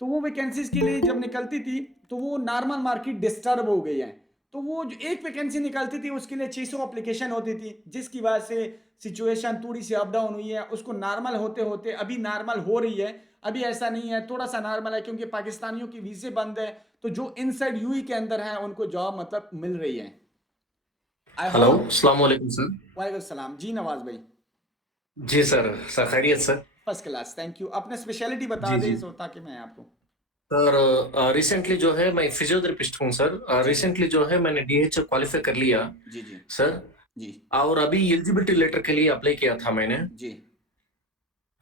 तो वो वैकेंसीज के लिए जब निकलती थी, तो वो नॉर्मल मार्केट डिस्टर्ब हो गई है। तो वो जो एक वैकेंसी निकलती थी उसके लिए 600 एप्लीकेशन होती थी, जिसकी वजह से सिचुएशन थोड़ी सी अप डाउन हुई है। उसको नॉर्मल होते होते अभी नॉर्मल हो रही है। अभी ऐसा नहीं है, थोड़ा सा नॉर्मल है क्योंकि पाकिस्तानियों की वीजे बंद है, तो जो इनसाइड यूई के अंदर है उनको जॉब मतलब मिल रही है। आई हेलो, होप। अस्सलाम वालेकुम सर। वालेकुम सलाम जी, नवाज भाई। जी सर, सर खैरियत sir. First class, thank you. अपने स्पेशलिटी बता जी दे जी सो ताकि मैं आपको। सर, रिसेंटली जो है मैं फिजियोथेरेपिस्ट हूँ सर। जी जी रिसेंटली जो है मैंने डीएच क्वालिफाई कर लिया जी जी सर। जी और अभी एलिजिबिलिटी लेटर के लिए अप्लाई किया था मैंने। जी।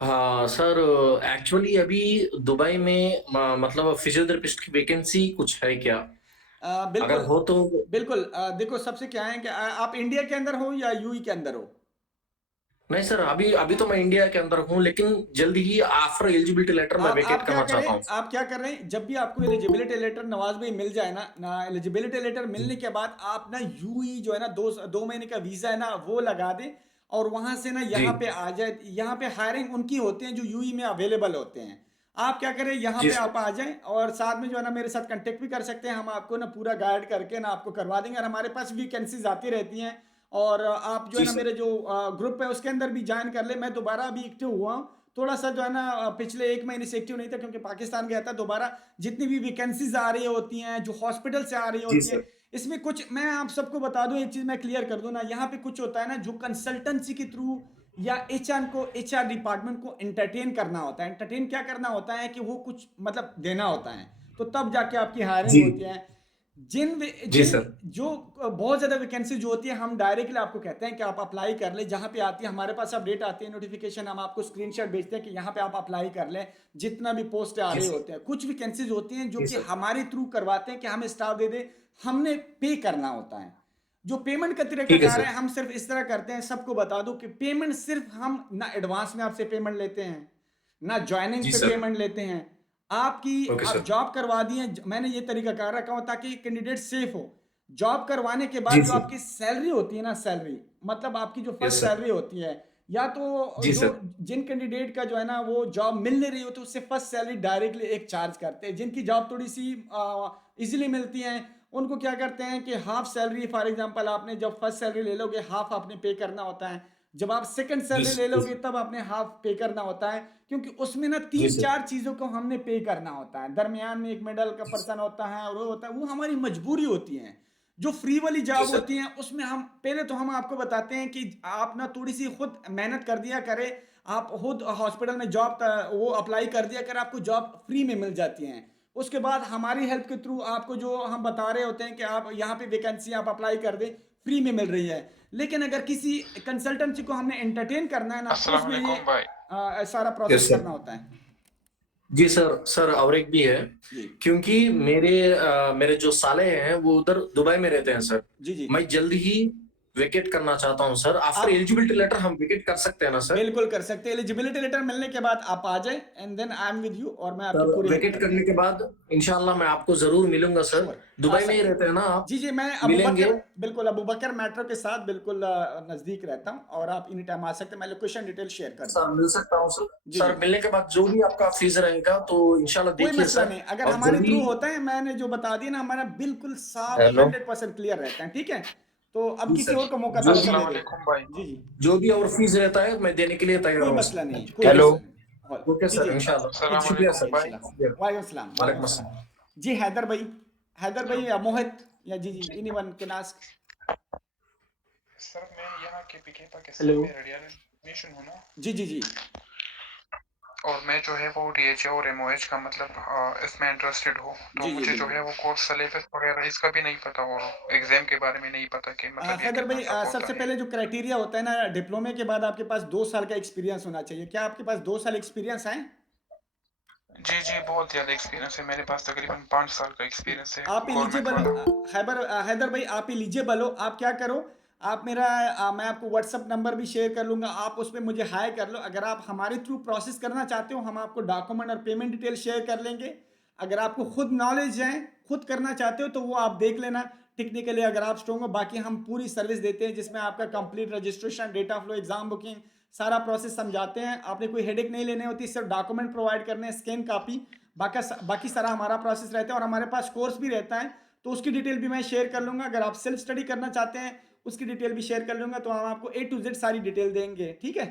हाँ सर, एक्चुअली अभी दुबई में मतलब फिजियोथेरेपिस्ट की वैकेंसी कुछ है क्या? अगर बिल्कुल हो तो। बिल्कुल। देखो, सबसे क्या है कि आप इंडिया के अंदर हो या यूई के अंदर हो? नहीं सर, अभी अभी तो मैं इंडिया के अंदर हूँ, लेकिन जल्दी ही आफ्टर एलिजिबिलिटी लेटर मैं वेकेट आप क्या करना चाहता हूँ। करें, आप क्या कर रहे हैं, जब भी आपको एलिजिबिलिटी लेटर नवाज भाई मिल जाए ना एलिजिबिलिटी लेटर मिलने के बाद आप ना यूई जो है ना 2 महीने का वीजा है ना वो लगा दें, और वहां से ना जी यहाँ पे आ जाए। यहाँ पे हायरिंग उनकी होते हैं जो यूई में अवेलेबल होते हैं। आप क्या करें, यहाँ जी पे सर। आप आ जाएं और साथ में जो है ना मेरे साथ कांटेक्ट भी कर सकते हैं। हम आपको ना पूरा गाइड करके ना आपको करवा देंगे, और हमारे पास वैकेंसीज आती रहती हैं। और आप जो है जी ना सर। मेरे जो ग्रुप है उसके अंदर भी ज्वाइन कर ले। मैं दोबारा अभी एक्टिव हुआ हूँ, थोड़ा सा जो है ना पिछले 1 महीने से एक्टिव नहीं था क्योंकि पाकिस्तान गया था। दोबारा जितनी भी वैकेंसीज आ रही होती हैं जो हॉस्पिटल से आ रही जी होती है, सर। इसमें कुछ मैं आप सबको बता दूं, एक चीज मैं क्लियर कर दूं ना, यहाँ पे कुछ होता है ना जो कंसल्टेंसी के थ्रू या एचआर डिपार्टमेंट को एंटरटेन करना होता है। एंटरटेन क्या करना होता है कि वो कुछ मतलब देना होता है, तो तब जाके आपकी हायरिंग जी होती है। जी जिन सर। जो बहुत ज़्यादा वैकेंसी जो होती है हम डायरेक्टली आपको कहते हैं कि आप अप्लाई कर ले। जहाँ पे आती है हमारे पास अपडेट आती है, नोटिफिकेशन, हम आपको स्क्रीनशॉट भेजते हैं कि यहाँ पे आप अप्लाई कर लें। जितना भी पोस्ट आ जी रहे सर। होते हैं, कुछ वैकेंसीज होती हैं जो जी कि सर। हमारे थ्रू करवाते हैं कि हमें स्टाफ दे दे, हमने पे करना होता है। जो पेमेंट का ठीक है तरीकाकार सर। है, हम सिर्फ इस तरह करते हैं, सबको बता दूं कि पेमेंट सिर्फ हम ना एडवांस में आपसे पेमेंट लेते हैं, ना ज्वाइनिंग जी पे सर। पेमेंट लेते हैं। आपकी ओके आप सर। जॉब करवा दिए, मैंने ये तरीका कार रखा हो ताकि कैंडिडेट सेफ हो। जॉब करवाने के जी बाद जो सर। आपकी सैलरी होती है ना, सैलरी मतलब आपकी जो यस फर्स्ट सर। सैलरी होती है, या तो जी जो सर। जिन कैंडिडेट का जो है ना वो जॉब मिल नहीं रही हो तो उससे फर्स्ट सैलरी डायरेक्टली एक चार्ज करते हैं। जिनकी जॉब थोड़ी सी इजीली मिलती है उनको क्या करते हैं कि हाफ सैलरी, फॉर एग्जांपल आपने जब फर्स्ट सैलरी ले लोगे हाफ आपने पे करना होता है। जब आप सेकंड जी सैलरी ले जी लोगे तब आपने हाफ पे करना होता है, क्योंकि उसमें ना जी तीन सर। चार चीजों को हमने पे करना होता है। दरमियान में एक मिडल का जी पर्सन होता है और वो होता है, वो हमारी मजबूरी होती है। जो फ्री वाली जी जॉब सर। होती है उसमें हम पहले तो हम आपको बताते हैं कि आप ना थोड़ी सी खुद मेहनत कर दिया करे। आप खुद हॉस्पिटल में जॉब वो अप्लाई कर दिया कर, आपको जॉब फ्री में मिल जाती है। उसके बाद हमारी हेल्प के थ्रू आपको जो हम बता रहे होते हैं कि आप यहाँ पे वैकेंसी आप अप्लाई कर दें, फ्री में मिल रही है। लेकिन अगर किसी कंसल्टेंसी को हमने एंटरटेन करना है ना तो अस्सलाम उसमें ये वालेकुम भाई। सारा प्रोसेस यस सर। करना होता है। जी सर। सर और एक भी है, जी क्योंकि मेरे जो साले हैं वो उधर दुबई में रहते हैं सर। जी जी। मैं जल्दी ही वेकेट करना चाहता हूँ सर। आफ्टर आप एलिजिबिलिटी लेटर हम वेकेट कर सकते हैं ना सर? बिल्कुल कर सकते हैं। एलिजिबिलिटी लेटर मिलने के बाद आप आ जाए and then I am with you, और मैं आपकी सर पूरी हेल्प वेकेट करूंगा। करने के बाद इंशाल्लाह मैं आपको जरूर मिलूंगा सर। श्योर, आ दुबई में ही सकते रहते हैं ना हैं। आप? जी जी, मैं अबू मिलेंगे। बकर, बिल्कुल अबू बकर मेट्रो के साथ बिल्कुल नज़दीक रहता हूँ, और आप एनी टाइम आ सकते हैं। मैं लोकेशन डिटेल शेयर कर सर दूंगा। मिल सकता हूँ सर? जी जी, सर मिलने के बाद जो भी आपका फीस रहेगा तो इंशाल्लाह कोई देखिए मसला सर। नहीं। अगर और हमारे जल्दी। थ्रू होता है, मैंने जो बता दिया ना, हमारा बिल्कुल साफ हेलो। 100% क्लियर रहता है। ठीक है, तो अब जी किसी सर। और को मौका जो ताकि भी अस्सलाम दे दे। वालेकुम भाई। जी जी, जो भी और फीस रहता है मैं देने के लिए तैयार कोई हूँ मसला नहीं, सर। कोई हेलो। मसला नहीं। ओके जी सर जी, इंशाल्लाह। अस्सलाम शुक्रिया वालेकुम सर। भाई। इंशाल्लाह। शुक्रिया। वालेकुम सलाम, वालेकुम वालेकुम सलाम। अस्सलाम। जी हैदर भाई, हैदर भाई या मोहित, या जी जी, एनीवन कैन आस्क। सर मैं यहाँ के पीके पाकिस्तान Hello. में रेडियन हूँ ना, जी जी जी और मैं जो है वो डीएचए और एमओएच का मतलब इसमें इंटरेस्टेड हूँ। तो जी जी, मुझे जो बिल्कुल। है वो कोर्स सिलेबस वगैरह इसका भी नहीं पता, और एग्जाम के बारे में नहीं पता कि मतलब ये हैदर कितना भाई, टफ सबसे होता है। पहले जो क्राइटेरिया होता है ना, डिप्लोमे के बाद आपके पास 2 साल का एक्सपीरियंस होना चाहिए। क्या आपके पास 2 साल एक्सपीरियंस है? जी जी, बहुत ज़्यादा एक्सपीरियंस है मेरे पास, तकरीबन 5 साल का एक्सपीरियंस है आप गवर्नमेंट एलिजिबल वाला। हो हैदर भाई, आप एलिजिबल हो। आप क्या करो, आप मेरा मैं आपको व्हाट्सअप नंबर भी शेयर कर लूंगा, आप उस पर मुझे हाई कर लो। अगर आप हमारे थ्रू प्रोसेस करना चाहते हो, हम आपको डॉक्यूमेंट और पेमेंट डिटेल शेयर कर लेंगे। अगर आपको खुद नॉलेज है, खुद करना चाहते हो, तो वो आप देख लेना। टेक्निकली अगर आप स्ट्रॉन्ग हो, बाकी हम पूरी सर्विस देते हैं जिसमें आपका complete registration, data flow, exam booking, सारा प्रोसेस समझाते हैं। आपने कोई हेडेक नहीं लेने होती, सिर्फ डॉक्यूमेंट प्रोवाइड करने हैं, स्कैन कॉपी। बाकी सारा हमारा प्रोसेस रहता है, और हमारे पास कोर्स भी रहता है। तो उसकी डिटेल भी मैं शेयर कर लूँगा। अगर आप सेल्फ स्टडी करना चाहते हैं उसकी डिटेल भी शेयर कर लूँगा, तो हम आपको A to Z सारी डिटेल देंगे, ठीक है?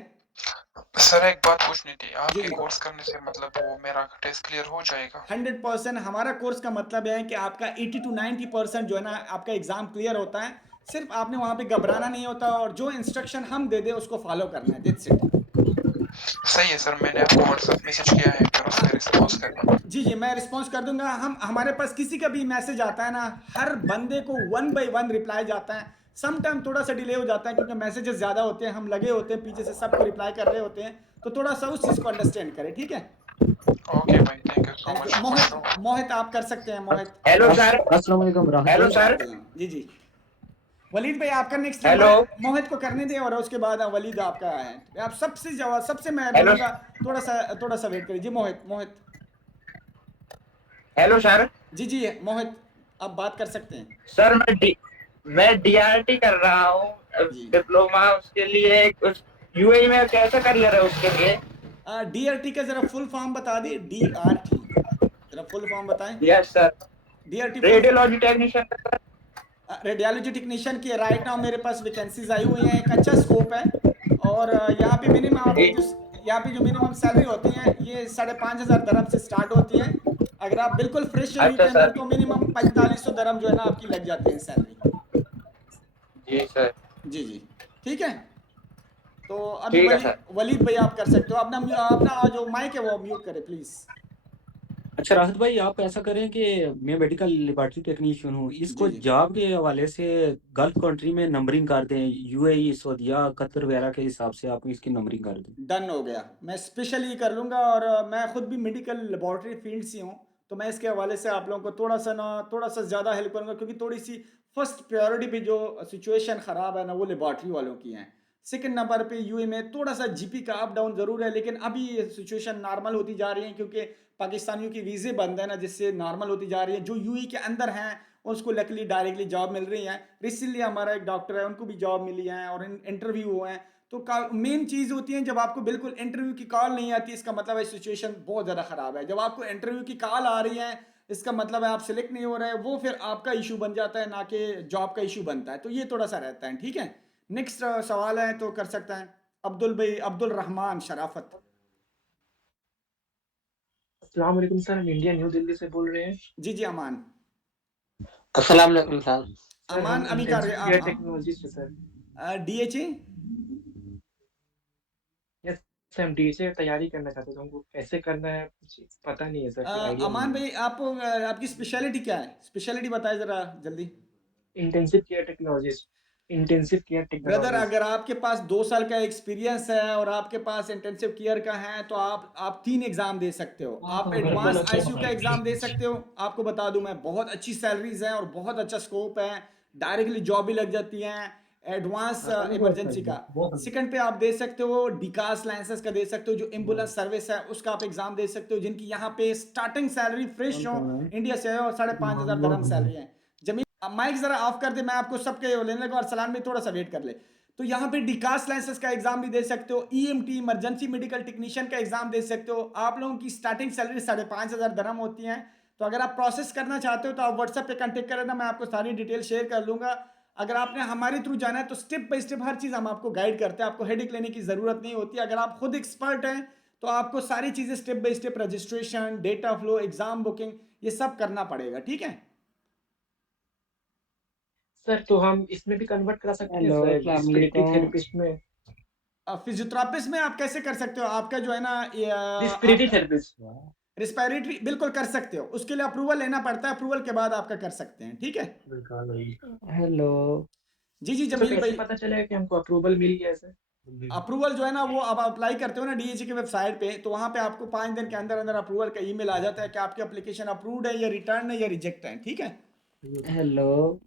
सर एक बात पूछनी थी, जी आपके जी कोर्स करने से मतलब वो मेरा टेस्ट क्लियर हो जाएगा? 100% हमारा कोर्स का मतलब है कि आपका 80 to 90% जो है ना आपका एग्जाम क्लियर होता है। सिर्फ आपने वहाँ पे घबराना नहीं होता और जो इंस्ट्रक्शन हम दे दें उसको फॉलो करना है, दैट्स इट। सही है सर, मैंने आपको व्हाट्सएप मैसेज किया है, फिर उस पर रिस्पॉन्स करना। जी जी मैं रिस्पॉन्स कर दूंगा। हमारे पास किसी का भी मैसेज आता है ना, हर बंदे को 1 by 1 रिप्लाई जाता है। सम टाइम थोड़ा सा डिले हो जाता है क्योंकि मैसेजेस ज़्यादा होते हैं, हम लगे होते हैं पीछे से सबको रिप्लाई कर रहे होते हैं, तो थोड़ा सा उस चीज़ को अंडरस्टैंड करें, ठीक है? ओके भाई, thank you so thank much. You. Mohit आप कर सकते हैं, मोहित। Hello sir. अस्सलाम वालेकुम राहत हेलो भाई। सर। जी जी वलीद भाई आपका नेक्स्ट हेलो। मोहित को करने दें और उसके बाद वलीद आपका है। आप सबसे मैं हेलो। बोलूँगा थोड़ा सा वेट करिए। जी मोहित। Hello sir. जी जी मोहित आप बात कर सकते हैं। सर मैं डीआरटी कर रहा हूँ जी। डिप्लोमा, उसके लिए उस यूएई में कैसे करियर है उसके लिए? DRT का जरा फुल फॉर्म बता दी। DRT जरा फुल फॉर्म बताएं। Yes sir. DRT radiology technician. Radiology technician की राइट नाउ मेरे पास वैकेंसीज आई हुई हैं, एक अच्छा स्कोप है। और यहाँ पे जो मिनिमम सैलरी होती है ये 5,500 दरम से स्टार्ट होती है। अगर आप बिल्कुल फ्रेश हैं अच्छा के अंदर सर। तो मिनिमम 4500 दरम जो है ना आपकी लग जाती है सैलरी। जी सर। जी जी ठीक है। तो अभी ठीक है सर। वलीद भाई आप कर सकते हो। अपना जो माइक है वो म्यूट करें प्लीज। अच्छा राहत भाई, आप ऐसा करें कि मैं मेडिकल लेबोरेटरी टेक्नीशियन हूँ, इसको जी जी जॉब के हवाले से गल्फ कंट्री में नंबरिंग कर दें, यूएई, सऊदीया, कतर वगैरह के हिसाब से आप इसकी नंबरिंग कर दें। डन हो गया, मैं स्पेशली कर लूँगा। और मैं खुद भी मेडिकल लेबॉर्ट्री फील्ड से हूँ, तो मैं इसके हवाले से आप लोगों को थोड़ा सा ज़्यादा हेल्प करूँगा, क्योंकि थोड़ी सी फर्स्ट प्रायोरिटी पे जो सिचुएशन ख़राब है ना वो लेबॉर्ट्री वालों की है। सेकंड नंबर पे यूए में थोड़ा सा जीपी का अप डाउन ज़रूर है, लेकिन अभी सिचुएशन नॉर्मल होती जा रही है क्योंकि पाकिस्तानियों की वीज़े बंद है ना, जिससे नॉर्मल होती जा रही है। जो यूए के अंदर हैं उसको लकली डायरेक्टली जॉब मिल रही है। रिसेंटली हमारा एक डॉक्टर है उनको भी जॉब मिली है और इंटरव्यू हुए हैं। तो मेन चीज़ होती है जब आपको बिल्कुल इंटरव्यू की कॉल नहीं आती, इसका मतलब है सिचुएशन बहुत ज़्यादा ख़राब है। जब आपको इंटरव्यू की कॉल आ रही है इसका मतलब है आप सिलेक्ट नहीं हो रहे, वो फिर आपका इशू बन जाता है, ना कि जॉब का इशू बनता है। तो ये थोड़ा सा रहता है, ठीक है। नेक्स्ट सवाल है तो कर सकता है अब्दुल रहमान शराफत। अस्सलाम वालेकुम सर, हम इंडिया न्यू दिल्ली से बोल रहे हैं। जी जी अमान अस्सलाम वालेकुम सर। अमान अभी कर रहे एयर टेक्नोलॉजी से सर। DHA यस सर, हम डीएचए तैयारी करना चाहते थे, हमको कैसे करना है कुछ पता नहीं है सर, कोई आइडिया अमान नहीं भाई आपकी स्पेशलिटी क्या है? स्पेशलिटी बताए जरा जल्दी। है। Intensive care technologist. ब्रदर अगर आपके पास 2 साल का एक्सपीरियंस है और आपके पास इंटेंसिव केयर का है तो आप 3 एग्जाम दे सकते हो। आप एडवांस आईसीयू का एग्जाम दे सकते हो। आपको बता दूं मैं, बहुत अच्छी सैलरीज हैं और बहुत अच्छा स्कोप है, डायरेक्टली जॉब भी लग जाती है एडवांस इमरजेंसी का। सेकंड पे आप दे सकते हो डिकास लाइसेंस का दे सकते हो, जो एम्बुलेंस सर्विस है उसका आप एग्जाम दे सकते हो, जिनकी यहाँ पे स्टार्टिंग सैलरी फ्रेश हो इंडिया से और 5,500 दरम सैलरी है। जमीन माइक जरा ऑफ कर दे, मैं आपको सबके लेने लगा और सलाम भी थोड़ा सा वेट कर ले। तो यहाँ पे डिकास लाइसेंस का एग्जाम भी दे सकते हो, EMT इमरजेंसी मेडिकल टेक्नीशियन का एग्जाम दे सकते हो। आप लोगों की स्टार्टिंग सैलरी 5,500 दरम होती है। तो अगर आप प्रोसेस करना चाहते हो तो आप व्हाट्सएप पे कांटेक्ट करें ना, मैं आपको सारी डिटेल शेयर कर लूंगा। अगर आपने हमारे थ्रू जाना है तो स्टेप बाय स्टेप हर चीज़ हम आपको गाइड करते हैं, आपको हेडेक लेने की ज़रूरत नहीं होती। अगर आप खुद एक्सपर्ट हैं तो आपको सारी चीज़ें step by step, registration, data flow, exam booking, ये सब करना पड़ेगा, ठीक है। सर तो हम इसमें भी कन्वर्ट करा सकते हैं सर, रिस्पिरेटरी थेरेपिस्ट में। फिजियोथेरेपिस्ट में आप कैसे कर सकते हो? आपका जो है ना रिस्पिरेटरी थेरेपिस्ट। रिस्पायरेटरी बिल्कुल कर सकते हो, उसके लिए अप्रूवल लेना पड़ता है, अप्रूवल के बाद आपका कर सकते हैं, ठीक है। हेलो। जी जी तो जमील कैसे भाई, पता चलेगा कि हमको अप्रूवल मिल गया सर? अप्रूवल जो है ना वो अब अप्लाई करते हो ना DHA की वेबसाइट पे, तो वहां पे आपको 5 दिन के अंदर अंदर अप्रूवल का ईमेल आ जाता है कि आपकी एप्लीकेशन अप्रूव्ड है या रिटर्न है या रिजेक्ट है, ठीक है। हेलो।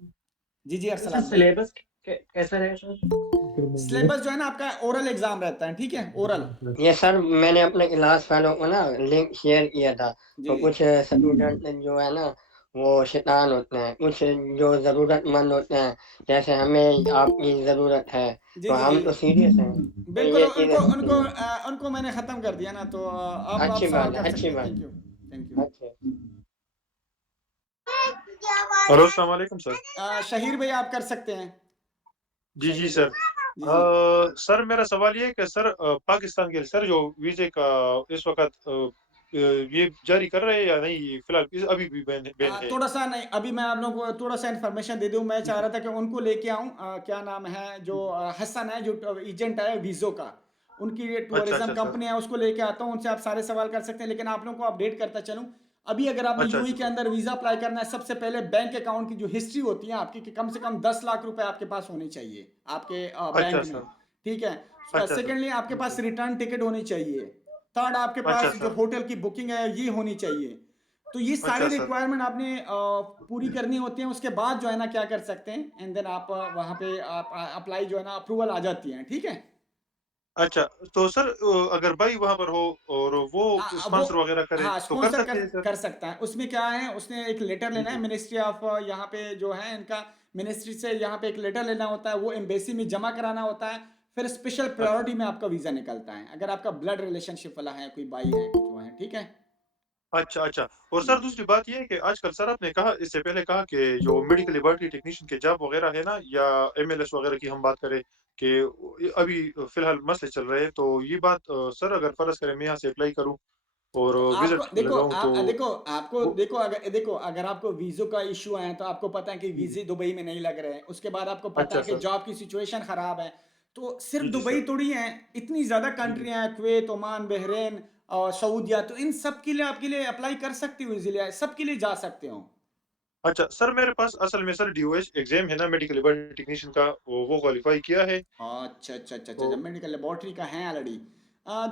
जी जी सर अर्सलान। सिलेबस कैसा रहेगा सर? सिलेबस जो है ना आपका ओरल एग्जाम रहता है, ठीक है, ओरल। ये सर मैंने अपने क्लास वालों को ना लिंक शेयर किया था, तो जी कुछ स्टूडेंट जो है ना वो शैतान होते हैं, कुछ जो ज़रूरतमंद होते हैं, जैसे हमें आपकी ज़रूरत है, जी तो जी हम जी तो सीरियस हैं। तो बिल्कुल। ये उनको चीज़ें उनको उनको मैंने खत्म कर दिया ना, तो अब आप अच्छी सवाल बात है, कर अच्छी सकते हैं। बात थैंक यू। अच्छा। हेलो, अस्सलाम वालेकुम सर। शहीर भाई आप कर सकते हैं। जी, जी शहीर सर। भाई जी जी सर मेरा सवाल ये है कि सर पाकिस्तान के सर जो वीज़े का इस वक़्त ये जारी कर रहे हैं या नहीं? फिलहाल अभी भी बैन बैन है? थोड़ा सा नहीं, अभी मैं आप लोगों को थोड़ा सा इन्फॉर्मेशन दे दूं। मैं चाह रहा था कि उनको लेके आऊं। क्या नाम है जो हसन है जो एजेंट है वीज़ो का, उनकी अच्छा, टूरिज्म अच्छा सर। कंपनी है, उसको लेके आता हूं। उनसे आप सारे सवाल कर सकते हैं, लेकिन आप लोगों को अपडेट करता चलूं। अभी अगर आपने अच्छा, यूएई अच्छा के सर। अंदर वीज़ा अप्लाई करना है, सबसे पहले बैंक अकाउंट की जो हिस्ट्री होती है आपकी, कि कम से कम 10 लाख रुपए आपके पास होने चाहिए आपके अच्छा बैंक में। सर। ठीक है। अच्छा सर। सेकेंडली आपके पास रिटर्न टिकट होनी चाहिए। थर्ड आपके अच्छा पास जो सर। होटल की बुकिंग है ये होनी चाहिए। तो ये सारी अच्छा सर। रिक्वायरमेंट आपने पूरी करनी होती है। उसके बाद जो है ना क्या कर सकते हैं, एंड देन आप वहाँ पे आप अप्लाई जो है ना अप्रूवल आ जाती है। ठीक है। अच्छा, तो सर अगर भाई वहाँ पर हो और वो वो स्पॉन्सर वग़ैरह करे हाँ तो कर स्पॉन्सर सकते हैं सर? कर सकता है। उसमें क्या है, उसने एक लेटर जी, लेना है जी। मिनिस्ट्री ऑफ, यहाँ पे जो है इनका मिनिस्ट्री से यहाँ पे एक लेटर लेना होता है, वो एम्बेसी में जमा कराना होता है। फिर स्पेशल अच्छा। प्रायोरिटी में आपका वीज़ा निकलता है, अगर आपका ब्लड रिलेशनशिप वाला है, कोई भाई है कुछ वो है। ठीक है। अच्छा, अच्छा। और सर दूसरी बात ये है कि आजकल सर आपने कहा इससे पहले कहा कि जो मेडिकल लैबोरेटरी टेक्नीशियन के जॉब वग़ैरह है ना या एमएलएस वग़ैरह की हम बात करें कि अभी फ़िलहाल मसले चल रहे हैं, तो ये बात सर अगर फ़र्ज़ करें मैं यहाँ से अप्लाई करूँ और तो आपको विज़िट देखो लगाऊँ तो देखो आपको वो देखो अगर आपको वीज़ो का इशू है तो आपको पता है कि जी, जी। वीज़े दुबई में नहीं लग रहे हैं। उसके बाद आपको पता अच्छा है कि सर। जॉब की सिचुएशन खराब है। तो सिर्फ जी, जी दुबई सर। थोड़ी है, इतनी ज़्यादा जी, जी। कंट्रियां हैं, कुवैत, ओमान, बहरीन और सऊदिया। तो इन सब के लिए आपके लिए अप्लाई कर सकती हो इजीली, सब के लिए जा सकते हो। अच्छा, सर मेरे पास असल में सर डीओएच एग्ज़ाम है ना मेडिकल लैबोरेटरी टेक्नीशियन का वो क्वालीफ़ाई किया है। अच्छा अच्छा अच्छा अच्छा, तो जब मेडिकल लेबोरेटरी का है ऑलरेडी।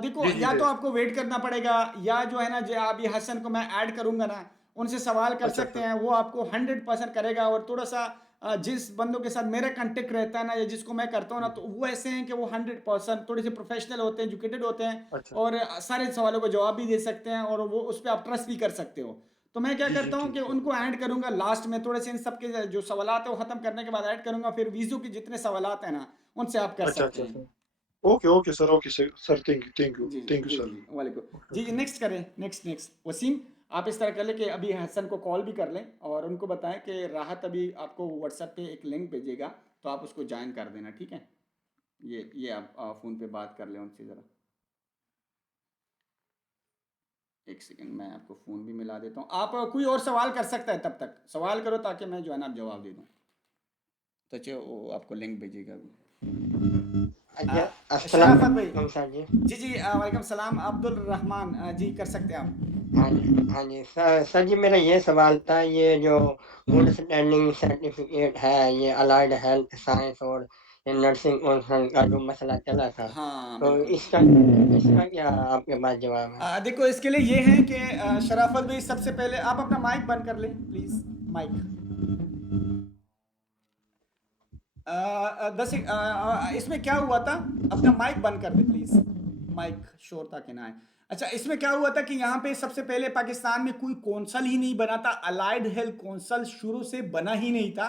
देखो जी, जी, या है। तो आपको वेट करना पड़ेगा, या जो है ना जो अभी हसन को मैं ऐड करूंगा ना, उनसे सवाल कर अच्छा सकते सर। हैं। वो आपको 100% करेगा। और थोड़ा सा जिस बंदों के साथ मेरा कांटेक्ट रहता है ना, या जिसको मैं करता हूँ ना, जी, तो जी। वो ऐसे हैं कि वो 100% थोड़े से प्रोफेशनल होते हैं, एजुकेटेड होते हैं, अच्छा। और सारे सवालों को जवाब भी दे सकते हैं, और वो उस पर आप ट्रस्ट भी कर सकते हो। तो मैं क्या जी, जी, करता हूँ ठीक, कि ठीक। उनको ऐड करूंगा लास्ट में, थोड़े से इन सबके जो सवालात है वो खत्म करने के बाद ऐड करूंगा। फिर वीज़ो के जितने सवालात हैं ना, उनसे आप कर अच्छा, सकते अच्छा हैं। Sir. Okay, okay sir, sir ji thank you जी सर। जी वालेकुम। ओके, जी जी ओके। नेक्स्ट करें, नेक्स्ट वसीम। आप इस तरह कर ले कि अभी हसन को कॉल भी कर लें, और उनको बताएं कि राहत अभी आपको व्हाट्सएप पे एक लिंक भेजेगा, तो आप उसको ज्वाइन कर देना। ठीक है। ये आप फ़ोन पे बात कर लें उनसे ज़रा। एक सेकंड, मैं आपको फ़ोन भी मिला देता हूँ। आप कोई और सवाल कर सकता है, तब तक सवाल करो ताकि मैं जो है ना आप जवाब दे दूँ। तो चलो वो आपको लिंक भेजेगा अभी। अच्छा, अस्सलाम शराफत भाई। वालेकुम सर जी। जी जी वालेकुम सलाम, अब्दुल रहमान जी कर सकते हैं आप। हाँ जी, हाँ जी। सर जी मेरा ये सवाल था, ये जो गुड स्टैंडिंग सर्टिफिकेट है, ये अलाइड हेल्थ साइंस और ये नर्सिंग काउंसिल का जो मसला चला था, हाँ तो बिल्कुल। इसका क्या आपके पास जवाब है? देखो इसके लिए ये है कि शराफत भाई, सबसे पहले आप अपना माइक बंद कर लें प्लीज। माइक इसमें क्या हुआ था, अपना माइक बंद कर दे प्लीज। माइक शोर ताकि ना आए। अच्छा, इसमें क्या हुआ था कि यहाँ पे सबसे पहले पाकिस्तान में कोई कौंसल ही नहीं बना था। अलाइड हेल्थ कौंसल शुरू से बना ही नहीं था।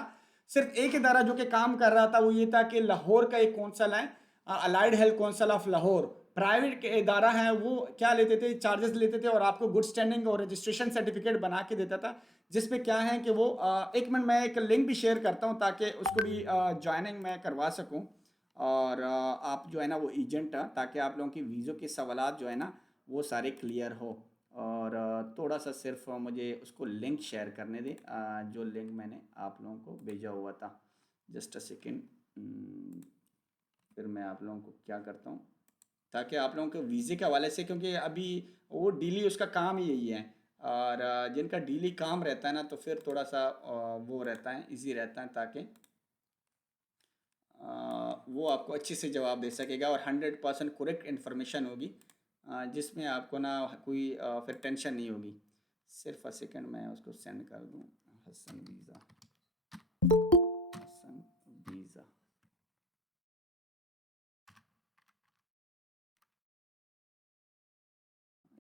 सिर्फ एक इदारा जो कि काम कर रहा था वो ये था कि लाहौर का एक कौंसल है, allied health council of Lahore. Private के इदारा है, वो क्या लेते थे, चार्जेस लेते थे, और आपको गुड स्टैंडिंग और रजिस्ट्रेशन सर्टिफिकेट बना के देता था। जिसपे क्या है कि वो एक मिनट मैं एक लिंक भी शेयर करता हूँ ताकि उसको भी ज्वाइनिंग मैं करवा सकूँ। और आप जो है ना वो एजेंट है, ताकि आप लोगों की वीज़ो के सवालात जो है ना वो सारे क्लियर हो। और थोड़ा सा सिर्फ मुझे उसको लिंक शेयर करने दें, जो लिंक मैंने आप लोगों को भेजा हुआ था। Just a second. फिर मैं आप लोगों को क्या करता हूँ, ताकि आप लोगों के वीज़े के हवाले से, क्योंकि अभी वो डेली उसका काम ही यही है। और जिनका डेली काम रहता है ना, तो फिर थोड़ा सा वो रहता है, इजी रहता है, ताकि वो आपको अच्छे से जवाब दे सकेगा, और 100% करेक्ट इन्फॉर्मेशन होगी, जिसमें आपको ना कोई फिर टेंशन नहीं होगी। सिर्फ अ सेकंड मैं उसको सेंड कर दूँ। Hasan visa, Hasan visa.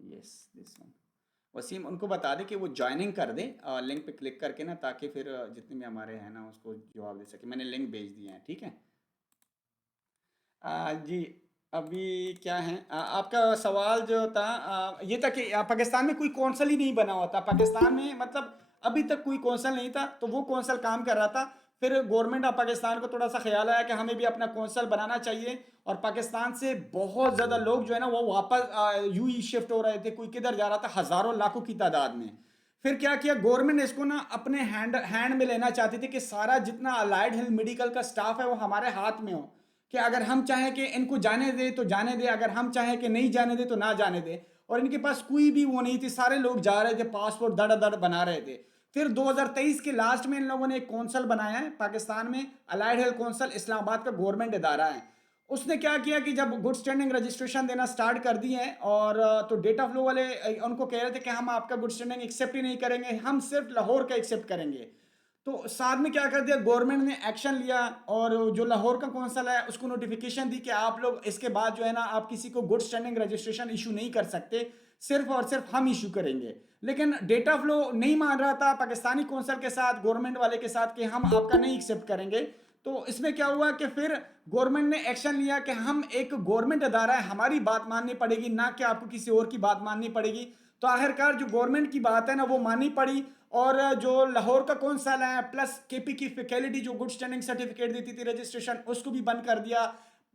Yes this one. Waseem उनको बता दे कि वो ज्वाइनिंग कर दे लिंक पे क्लिक करके ना, ताकि फिर जितने भी हमारे हैं ना उसको जवाब दे सके। मैंने लिंक भेज दिया है। ठीक है। जी अभी क्या है, आपका सवाल जो था ये था कि पाकिस्तान में कोई कौंसल ही नहीं बना हुआ था। पाकिस्तान में मतलब अभी तक कोई कौंसल नहीं था, तो वो कौंसल काम कर रहा था। फिर गवर्नमेंट ऑफ पाकिस्तान को थोड़ा सा ख्याल आया कि हमें भी अपना कौंसल बनाना चाहिए, और पाकिस्तान से बहुत ज़्यादा लोग जो है ना वो वापस यूएई शिफ्ट हो रहे थे, कोई किधर जा रहा था, हज़ारों लाखों की तादाद में। फिर क्या किया गवर्नमेंट ने, इसको ना अपने हैंड में लेना चाहती थी कि सारा जितना अलाइड हेल्थ मेडिकल का स्टाफ है वो हमारे हाथ में हो, कि अगर हम चाहें कि इनको जाने दे तो जाने दे, अगर हम चाहें कि नहीं जाने दे तो ना जाने दे। और इनके पास कोई भी वो नहीं थी, सारे लोग जा रहे थे, पासपोर्ट दड़ दड़ बना रहे थे। फिर 2023 के लास्ट में इन लोगों ने एक कौंसल बनाया है पाकिस्तान में, अलाइड हेल्थ कौंसल, इस्लामाबाद का गवर्नमेंट इदारा है। उसने क्या किया कि जब गुड स्टैंडिंग रजिस्ट्रेशन देना स्टार्ट कर दिए हैं, और तो डेटा फ्लो वाले उनको कह रहे थे कि हम आपका गुड स्टैंडिंग एक्सेप्ट ही नहीं करेंगे, हम सिर्फ लाहौर का एक्सेप्ट करेंगे। तो साथ में क्या कर दिया गवर्नमेंट ने, एक्शन लिया, और जो लाहौर का कौंसल है उसको नोटिफिकेशन दी कि आप लोग इसके बाद जो है ना आप किसी को गुड स्टैंडिंग रजिस्ट्रेशन इशू नहीं कर सकते, सिर्फ और सिर्फ हम इशू करेंगे। लेकिन डेटा फ्लो नहीं मान रहा था पाकिस्तानी कौंसल के साथ, गवर्नमेंट वाले के साथ, कि हम आपका नहीं एक्सेप्ट करेंगे। तो इसमें क्या हुआ कि फिर गवर्नमेंट ने एक्शन लिया कि हम एक गवर्नमेंट अदारा है, हमारी बात माननी पड़ेगी, ना कि आपको किसी और की बात माननी पड़ेगी। तो आखिरकार जो गवर्नमेंट की बात है ना वो माननी पड़ी, और जो लाहौर का कौंसल है प्लस केपी की फैकल्टी जो गुड स्टैंडिंग सर्टिफिकेट देती थी रजिस्ट्रेशन, उसको भी बंद कर दिया।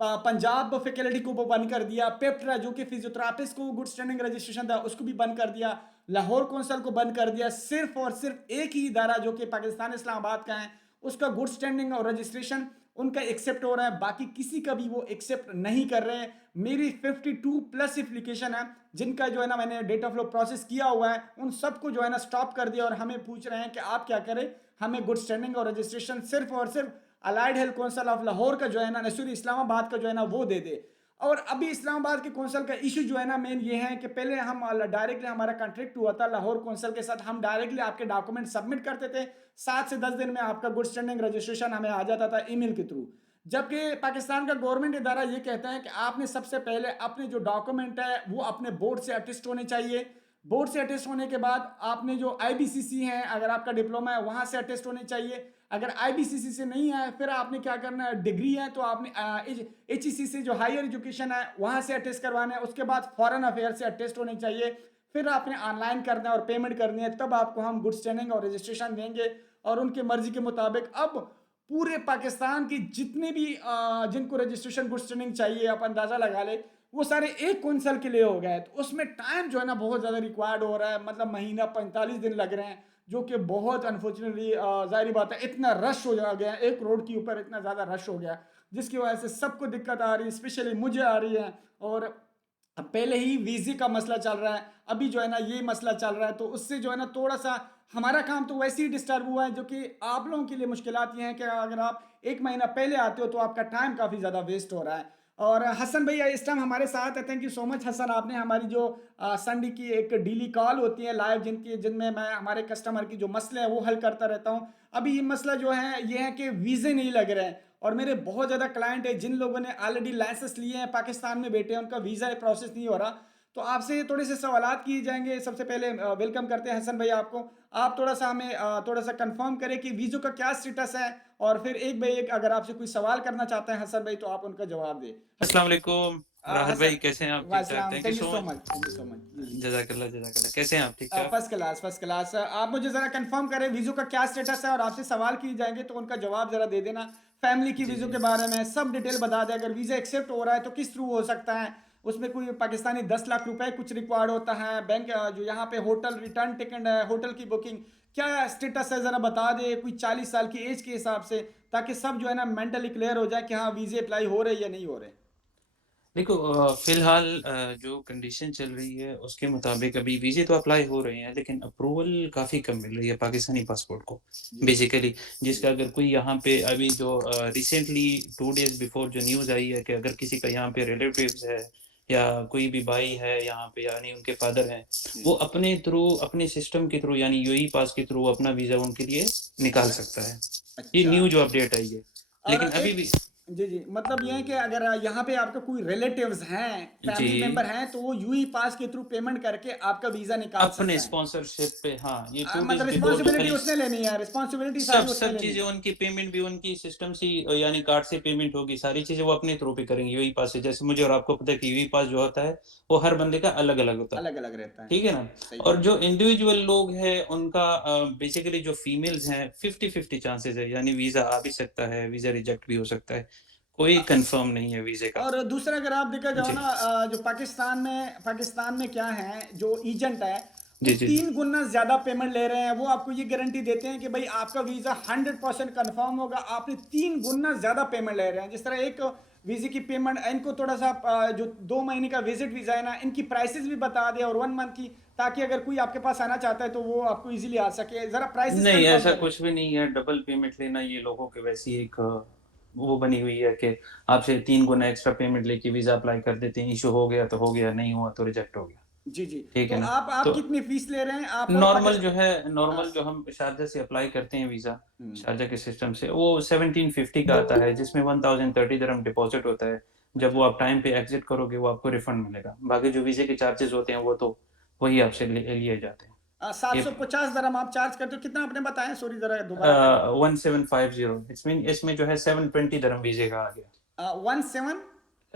पंजाब फैकल्टी को वो बंद कर दिया। पेप्ट्रा जो कि फिजियोथेरापिस्ट को गुड स्टैंडिंग रजिस्ट्रेशन था उसको भी बंद कर दिया। लाहौर कौंसल को बंद कर दिया। सिर्फ और सिर्फ एक ही इदारा जो कि पाकिस्तान इस्लामाबाद का है उसका गुड स्टैंडिंग और रजिस्ट्रेशन उनका एक्सेप्ट हो रहा है, बाकी किसी का भी वो एक्सेप्ट नहीं कर रहे हैं। मेरी 52 प्लस एप्लीकेशन है जिनका जो है ना मैंने डेटा फ्लो प्रोसेस किया हुआ है, उन सबको जो है ना स्टॉप कर दिया, और हमें पूछ रहे हैं कि आप क्या करें, हमें गुड स्टैंडिंग और रजिस्ट्रेशन सिर्फ और सिर्फ allied health council of Lahore का जो है ना, सॉरी इस्लामाबाद का जो है ना वो दे दे। और अभी इस्लामाबाद के कौंसल का इशू जो है ना मेन ये है कि पहले हम डायरेक्टली हमारा कॉन्ट्रैक्ट हुआ था लाहौर कौंसल के साथ, हम डायरेक्टली आपके डॉक्यूमेंट सबमिट करते थे, 7 से 10 दिन में आपका गुड स्टैंडिंग रजिस्ट्रेशन हमें आ जाता था ईमेल के थ्रू। जबकि पाकिस्तान का गवर्नमेंट इदारा ये कहता है कि आपने सबसे पहले अपने जो डॉक्यूमेंट है वो अपने बोर्ड से अटेस्ट होने चाहिए। बोर्ड से अटेस्ट होने के बाद आपने जो IBCC है, अगर आपका डिप्लोमा है वहाँ से अटेस्ट होने चाहिए। अगर IBCC से नहीं है फिर आपने क्या करना है, डिग्री है तो आपने HEC से जो हायर एजुकेशन है वहाँ से अटेस्ट करवाना है। उसके बाद फॉरेन अफेयर से अटेस्ट होने चाहिए। फिर आपने ऑनलाइन करना है और पेमेंट करनी है, तब आपको हम गुड स्टैंडिंग और रजिस्ट्रेशन देंगे। और उनके मर्जी के मुताबिक अब पूरे पाकिस्तान की जितने भी जिनको रजिस्ट्रेशन गुड स्टैंडिंग चाहिए, आप अंदाज़ा लगा ले, वो सारे एक कौंसल के लिए हो गए। तो उसमें टाइम जो है ना बहुत ज़्यादा रिक्वायर्ड हो रहा है, मतलब महीना 45 दिन लग रहे हैं, जो कि बहुत अनफॉर्चुनेटली जाहिर बात है इतना रश हो गया, एक रोड के ऊपर इतना ज़्यादा रश हो गया जिसकी वजह से सबको दिक्कत आ रही है, स्पेशली मुझे आ रही है। और पहले ही वीज़े का मसला चल रहा है, अभी जो है ना ये मसला चल रहा है, तो उससे जो है ना थोड़ा सा हमारा काम तो वैसे ही डिस्टर्ब हुआ है। जो कि आप लोगों के लिए मुश्किलात ये हैं कि अगर आप 1 महीना पहले आते हो तो आपका टाइम काफ़ी ज़्यादा वेस्ट हो रहा है। और हसन भैया इस टाइम हमारे साथ है, thank you so much Hasan. आपने हमारी जो संडे की एक डेली कॉल होती है लाइव, जिनमें मैं हमारे कस्टमर की जो मसले हैं वो हल करता रहता हूँ। अभी ये मसला जो है ये है कि वीज़े नहीं लग रहे हैं, और मेरे बहुत ज़्यादा क्लाइंट है जिन लोगों ने ऑलरेडी लाइसेंस लिए हैं, पाकिस्तान में बैठे हैं, उनका वीज़ा प्रोसेस नहीं हो रहा। तो आपसे थोड़े से सवालात किए जाएंगे। सबसे पहले वेलकम करते हैं हसन भैया आपको। आप थोड़ा सा हमें थोड़ा सा कंफर्म करें कि वीज़ो का क्या स्टेटस है, और फिर एक भाई एक अगर आपसे कोई सवाल करना चाहते हैं हसन भाई तो आप उनका जवाब दें। अस्सलाम वालेकुम राहत भाई, कैसे हैं आप? ठीक ठाक? वालेकुम, thank thank you you so so much. Much, thank you so much. जज़ाकल्लाह जज़ाकल्लाह, कैसे हैं आप? ठीक ठाक? First class first class. आप मुझे ज़रा कंफर्म करें वीज़ो का क्या स्टेटस है, और आपसे सवाल किए जाएंगे तो उनका जवाब ज़रा दे देना। फैमिली की जी वीज़ो जी के बारे में सब डिटेल बता दें। अगर वीज़ा एक्सेप्ट हो रहा है तो किस थ्रू हो सकता है, उसमें कोई पाकिस्तानी 10 लाख रुपए कुछ रिक्वायर्ड होता है, बैंक जो यहाँ पे होटल रिटर्न टिकट है, होटल की बुकिंग क्या स्टेटस है ज़रा बता दे, कोई 40 साल की एज के हिसाब से, ताकि सब जो है ना मेंटली क्लियर हो जाए कि हाँ वीज़े अप्लाई हो रहे या नहीं हो रहे। देखो फिलहाल जो कंडीशन चल रही है उसके मुताबिक अभी वीज़े तो अप्लाई हो रहे हैं, लेकिन अप्रूवल काफ़ी कम मिल रही है पाकिस्तानी पासपोर्ट को बेसिकली। जिसका अगर कोई यहाँ पे अभी जो रिसेंटली 2 डेज बिफोर जो न्यूज़ आई है कि अगर किसी का यहाँ पे रिलेटिव्स है या कोई भी भाई है यहाँ पे, यानी उनके फादर हैं, वो अपने थ्रू अपने सिस्टम के थ्रू यानी यूएई पास के थ्रू अपना वीज़ा उनके लिए निकाल सकता है। ये अच्छा। न्यू जो अपडेट आई है, और लेकिन अभी एक भी जी जी, मतलब ये है कि अगर यहाँ पे आपका कोई रिलेटिव्स हैं, फैमिली जी मेंबर हैं, तो वो यूई पास के थ्रू पेमेंट करके आपका वीजा निकाल सकता अपने है। स्पॉन्सरशिप पे, हाँ, ये 2 मतलब डेज बिफोर रिस्पॉन्सिबिलिटी खाली उसने लेनी है, रिस्पॉन्सिबिलिटी सब सारी उसने सब लेनी चीजें है। उनकी, पेमेंट भी उनकी सिस्टम से यानी कार्ड से पेमेंट होगी, सारी चीजें वो अपने थ्रू पे करेंगे यूई पास से। जैसे मुझे और आपको पता है कि यूई पास जो होता है वो हर बंदे का अलग अलग होता है, अलग अलग रहता है। ठीक है ना। सही और बात जो इंडिविजुअल लोग हैं उनका बेसिकली जो फीमेल्स हैं 50-50 चांसेस है, यानी वीजा आ भी सकता है, वीजा रिजेक्ट भी हो सकता है, कोई कंफर्म नहीं है वीजे का। और दूसरा अगर आप देखा जाओ जी ना, जो पाकिस्तान में क्या है, जो एजेंट है वो जी जी 3 गुना ज्यादा पेमेंट ले रहे हैं। वो आपको ये गारंटी देते हैं कि भाई आपका वीजा 100% कंफर्म होगा, आपने 3 गुना ज्यादा पेमेंट ले रहे हैं। जिस तरह एक वीजे की पेमेंट, इनको थोड़ा सा जो 2 महीने का विजिट वीजा है ना, इनकी प्राइसेस भी बता दिया, और 1 मंथ की, ताकि अगर कोई आपके पास आना चाहता है तो वो आपको इजीली आ सके। जरा प्राइसेस नहीं, कंफर्म ऐसा करें। कुछ भी नहीं है, डबल पेमेंट लेना ये लोगों के वैसी एक वो बनी हुई है कि आपसे 3 गुना एक्स्ट्रा पेमेंट लेके वीजा अप्लाई कर देते हैं, इशू हो गया तो हो गया, नहीं हुआ तो रिजेक्ट हो गया, जी जी, ठीक तो है ना। आप तो कितनी फीस ले रहे हैं आप? नॉर्मल जो है, हाँ। नॉर्मल जो हम शारजा से अप्लाई करते हैं वीजा, हम्म। शारजा के सिस्टम से, वो 1750 का आता है, जिसमें 1030 दिरहम डिपॉजिट होता है। जब वो आप टाइम पे एग्जिट करोगे वो आपको रिफंड मिलेगा। बाकी जो वीजे के चार्जेस होते हैं वो तो वही आपसे लिए जाते हैं। 750 दरम आप चार्ज करते हो, कितना आपने बताया? सॉरी जरा दोबारा करें। 1750, इसमें जो है 720 दिरहम वीजे का आ गया। 1750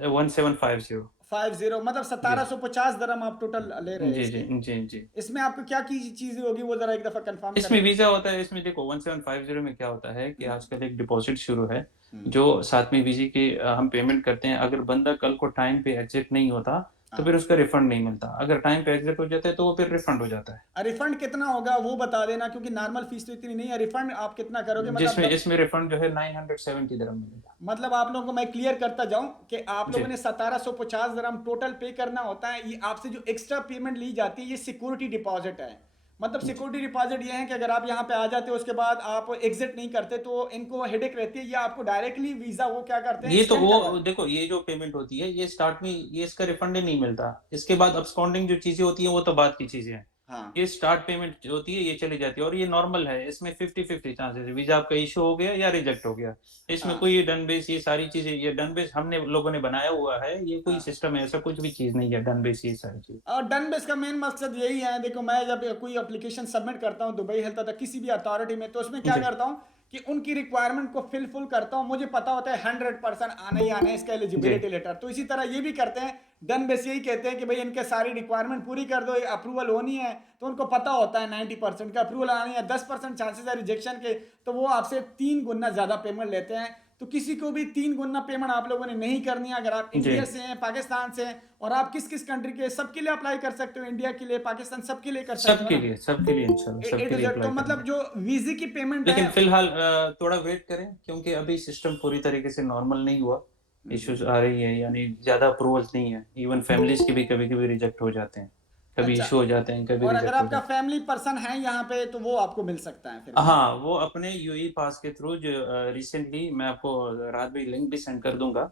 1750, मतलब 1750 दरम आप टोटल ले रहे हैं जी जी इसकी। जी जी। इसमें आपको क्या की चीजें होगी वो जरा एक दफा कंफर्म इसमें करें। वीजा होता है, इसमें देखो 1750 में क्या होता है कि आजकल एक डिपॉजिट शुरू है, हम्म। जो साथ में वीजे के हम पेमेंट करते हैं। अगर बंदा कल को टाइम पे एग्जिट नहीं होता तो हाँ। फिर उसका रिफंड नहीं मिलता, अगर टाइम पे एग्जिट हो जाता है तो वो फिर रिफंड हो जाता है। रिफंड कितना होगा वो बता देना, क्योंकि नॉर्मल फीस तो इतनी नहीं है। रिफंड आप कितना करोगे? जिसमें मतलब इसमें रिफंड जो है 970 दिरहम मिलेगा। मतलब आप लोगों को मैं क्लियर करता जाऊं कि आप जी लोगों ने 1750 दरम टोटल पे करना होता है। ये आपसे जो एक्स्ट्रा पेमेंट ली जाती है ये सिक्योरिटी डिपॉजिट है। मतलब सिक्योरिटी डिपॉजिट ये है कि अगर आप यहाँ पे आ जाते हो उसके बाद आप एग्जिट नहीं करते तो इनको हेडेक रहती है, या आपको डायरेक्टली वीजा वो क्या करते हैं, ये तो extend वो करवा। देखो, ये जो पेमेंट होती है ये स्टार्ट में ये इसका रिफंड ही नहीं मिलता। इसके बाद अब्सकॉन्डिंग जो चीजें होती हैं वो तो बाद की चीजें हैं। हाँ। ये स्टार्ट पेमेंट जो होती है ये चली जाती है, और ये नॉर्मल है। इसमें 50-50 चांसेस है, वीजा आपका इशू हो गया या रिजेक्ट हो गया। इसमें हाँ। कोई ये डन बेस, ये सारी चीजें, ये डन बेस हमने लोगों ने बनाया हुआ है, ये कोई हाँ। सिस्टम है, ऐसा कुछ भी चीज नहीं है डन बेस, ये सारी चीज। और डन बेस का मेन मकसद यही है। देखो, मैं जब कोई एप्लीकेशन सबमिट करता हूँ दुबई हेल्थ अथॉरिटी किसी भी अथॉरिटी में, तो उसमें क्या जी। करता हूँ कि उनकी रिक्वायरमेंट को फिल करता हूँ। मुझे पता होता है 100% आना ही आना है इसका एलिजिबिलिटी लेटर। तो इसी तरह ये भी करते हैं, डन बेस यही कहते हैं कि भाई इनके सारी रिक्वायरमेंट पूरी कर दो, अप्रूवल होनी है। तो उनको पता होता है 90% का अप्रूवल आनी है, 10% चांसेस है रिजेक्शन के, तो वो आपसे 3 गुना ज्यादा पेमेंट लेते हैं। तो किसी को भी 3 गुना पेमेंट आप लोगों ने नहीं करनी है। अगर आप इंडिया से हैं, पाकिस्तान से हैं, और आप किस किस कंट्री के, सबके लिए अप्लाई कर सकते हो, इंडिया के लिए, पाकिस्तान, सबके लिए कर सकते हो सबके लिए इंशाल्लाह A सबके to लिए Z। अप्लाई तो मतलब करेंगे। जो वीजे की पेमेंट लेकिन है, फिलहाल थोड़ा वेट करें, क्योंकि अभी सिस्टम पूरी तरीके से नॉर्मल नहीं हुआ, इश्यूज आ रही है, यानी ज्यादा अप्रूवल्स नहीं है। इवन फैमिलीज के भी कभी कभी रिजेक्ट हो जाते हैं, कभी अच्छा। इशू हो जाते हैं, कभी और अगर रिजेक्ट हो आपका जाते हैं। फैमिली पर्सन है यहाँ पे तो वो आपको मिल सकता है फिर। हाँ, वो अपने यूई पास के थ्रू, जो रिसेंटली मैं आपको रात में लिंक भी सेंड कर दूंगा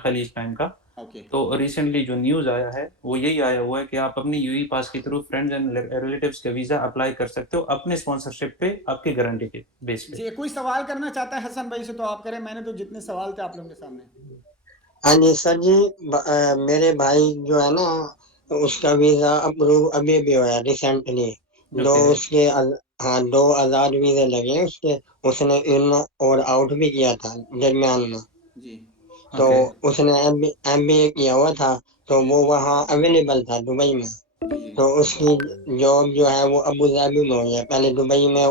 खलीज टाइम का। ओके। तो रिसेंटली जो न्यूज आया है वो यही आया हुआ है कि आप अपने यूई पास के थ्रू फ्रेंड्स एंड रिलेटिव्स का वीजा अप्लाई कर सकते हो, अपने स्पॉन्सरशिप पे, आपकी गारंटी के बेस पे। जी, कोई सवाल करना चाहता है हसन भाई से तो आप करें, मैंने तो जितने सवाल थे आप लोगों के सामने। हाँ जी सर जी, मेरे भाई जो है ना उसका वीजा अप्रूव अभी भी हुआ रिसेंटली। दो ओके। उसके हाँ 2000 वीजे लगे उसके। उसने इन और आउट भी किया था दरमियान में। जी। तो ओके। उसने MBA किया हुआ था, तो वो वहाँ अवेलेबल था दुबई में। जी। तो उसकी जॉब जो है वो अबू धाबी में हुई है। पहले दुबई में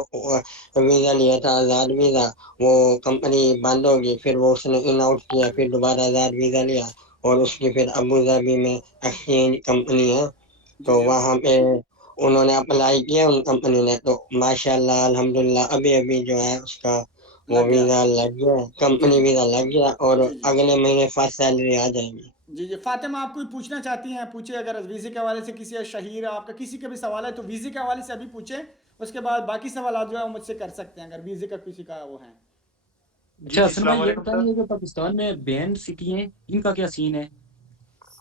वीजा लिया था, आज़ाद वीजा, वो कंपनी बंद होगी, फिर वो उसने इन आउट किया, फिर दोबारा आज़ाद वीजा लिया, और उसकी फिर अबू धाबी में एक्सचेंज कंपनी है, जी तो जी। वहाँ पे उन्होंने अप्लाई किया उन कंपनी ने। तो माशाल्लाह अल्हम्दुलिल्लाह अभी अभी जो है उसका वो लग गया। वीजा लग गया, जी कंपनी जी। वीजा लग गया, और जी जी। अगले महीने फर्स्ट सैलरी आ जाएगी। जी जी, फातिमा आप कोई पूछना चाहती हैं पूछे। अगर वीजे के हवाले से किसी शहीर आपका किसी का भी सवाल है तो वीजे के हवाले से अभी पूछे, उसके बाद बाकी सवाल जो है वो मुझसे कर सकते हैं अगर वीजे का किसी का वो है। अच्छा हसन भाई, ये अस्सलाम वालेकुम बताइए कि पाकिस्तान में बैन सिटी हैं, इनका क्या सीन है?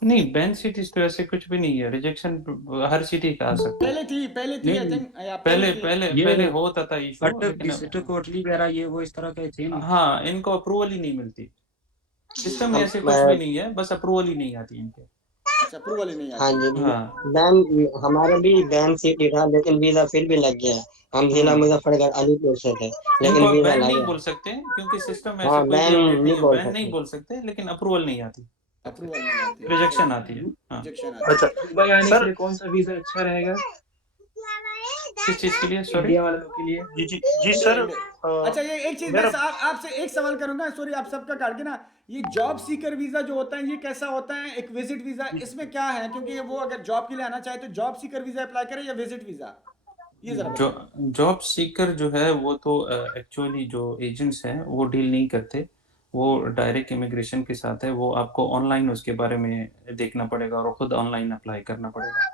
नहीं, बैन सिटीज तो ऐसे कुछ भी नहीं है, रिजेक्शन हर सिटी का आ सकता है। पहले थी आई नहीं, थिंक, या पहले थी। पहले ये पहले होता था इशू, अटक लेकिन डिस्ट्रिक्ट कोटली वगैरह ये वो इस तरह के थे ना। हाँ, इनको अप्रूवल ही नहीं मिलती। सिस्टम में हम ऐसे कुछ भी नहीं है, बस अप्रूवल ही नहीं आती इनके। अच्छा, अप्रूवल ही नहीं हाँ आती। जी, हाँ। बैन हमारा भी बैन सिटी था लेकिन वीजा फिर भी लग गया। हम जिला हाँ। मुजफ्फरगढ़ अलीपुर से थे इनको लेकिन आप वीजा बैन लग नहीं गया। बोल सकते क्योंकि सिस्टम में ऐसा हाँ, कोई भी बैन अपडेट नहीं नहीं है, बोल बैन नहीं सकते। बोल सकते, लेकिन अप्रूवल नहीं आती, अप्रूवल नहीं आती है, रिजेक्शन आती है। हाँ। रिजेक्शन आती अच्छा है। दुबई आने के सर लिए कौन सा वीजा अच्छा रहेगा किस चीज़ के लिए? सॉरी? इंडिया वालों के लिए? जी इंडिया सर इंडिया। अच्छा, ये एक चीज मैं मेरा आपसे एक सवाल करूंगा, सॉरी आप सबका काट के ना, ये जॉब सीकर वीजा जो होता है ये कैसा होता है? एक विजिट वीजा, इसमें क्या है? क्योंकि वो अगर जॉब के लिए आना चाहे तो जॉब सीकर वीजा अप्लाई करे या विजिट वीजा, ये जरा जो बताएं। जॉब सीकर जो है वो तो एक्चुअली जो एजेंट्स हैं वो डील नहीं करते, वो डायरेक्ट इमिग्रेशन के साथ है, वो आपको ऑनलाइन उसके बारे में देखना पड़ेगा और खुद ऑनलाइन अप्लाई करना पड़ेगा,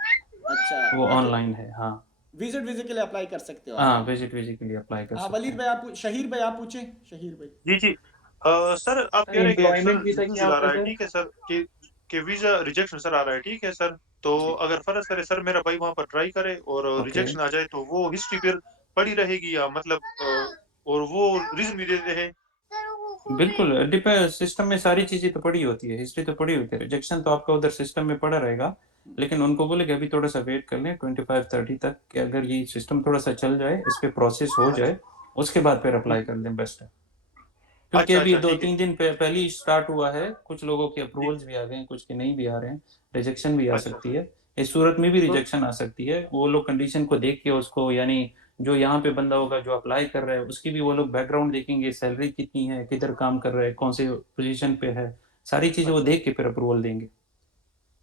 अच्छा, वो बाकी ऑनलाइन है। हाँ। विजिट वीजा के लिए अप्लाई कर सकते हो आप हाँ, लोग। विजिट वीजा के लिए अप्लाई कर हाँ, सकते वलीद हैं। भाई आप शहीर भाई आप पूछे, शहीर भाई। जी सर आप सर कह रहे हैं कि सर एम्प्लॉयमेंट वीजा क्या रिफ्यूजल आ होता रहा है है, सर? ठीक है सर, कि वीजा रिजेक्शन सर आ रहा है, ठीक है सर, तो जी, अगर फर्ज करे सर मेरा भाई वहां पर ट्राई करे और ओके। रिजेक्शन आ जाए तो वो हिस्ट्री फिर पड़ी रहेगी या मतलब और वो रीजन भी देते हैं। बिल्कुल डिपेंड, सिस्टम में सारी चीजें तो पड़ी होती है, हिस्ट्री तो पड़ी होती है, रिजेक्शन तो आपका उधर सिस्टम में पड़ा रहेगा, लेकिन उनको बोले कि अभी थोड़ा सा वेट कर लें 25-30 तक, कि अगर ये सिस्टम थोड़ा सा चल जाए, इस पे प्रोसेस हो अच्छा जाए, उसके बाद फिर अप्लाई कर दें, बेस्ट है। क्योंकि अच्छा अभी अच्छा दो ठीक है तीन दिन पहले ही स्टार्ट हुआ है, कुछ लोगों के अप्रूवल्स भी आ गए हैं, कुछ के नहीं भी आ रहे हैं, रिजेक्शन भी आ अच्छा सकती है, इस सूरत में भी तो रिजेक्शन आ सकती है। वो लोग कंडीशन को देख के उसको, यानी जो यहाँ पे बंदा होगा जो अप्लाई कर रहा है उसकी भी वो लोग बैकग्राउंड देखेंगे, सैलरी कितनी है, किधर काम कर रहा है, कौन से पोजीशन पे है, सारी चीजें वो अच्छा देख के फिर अप्रूवल देंगे।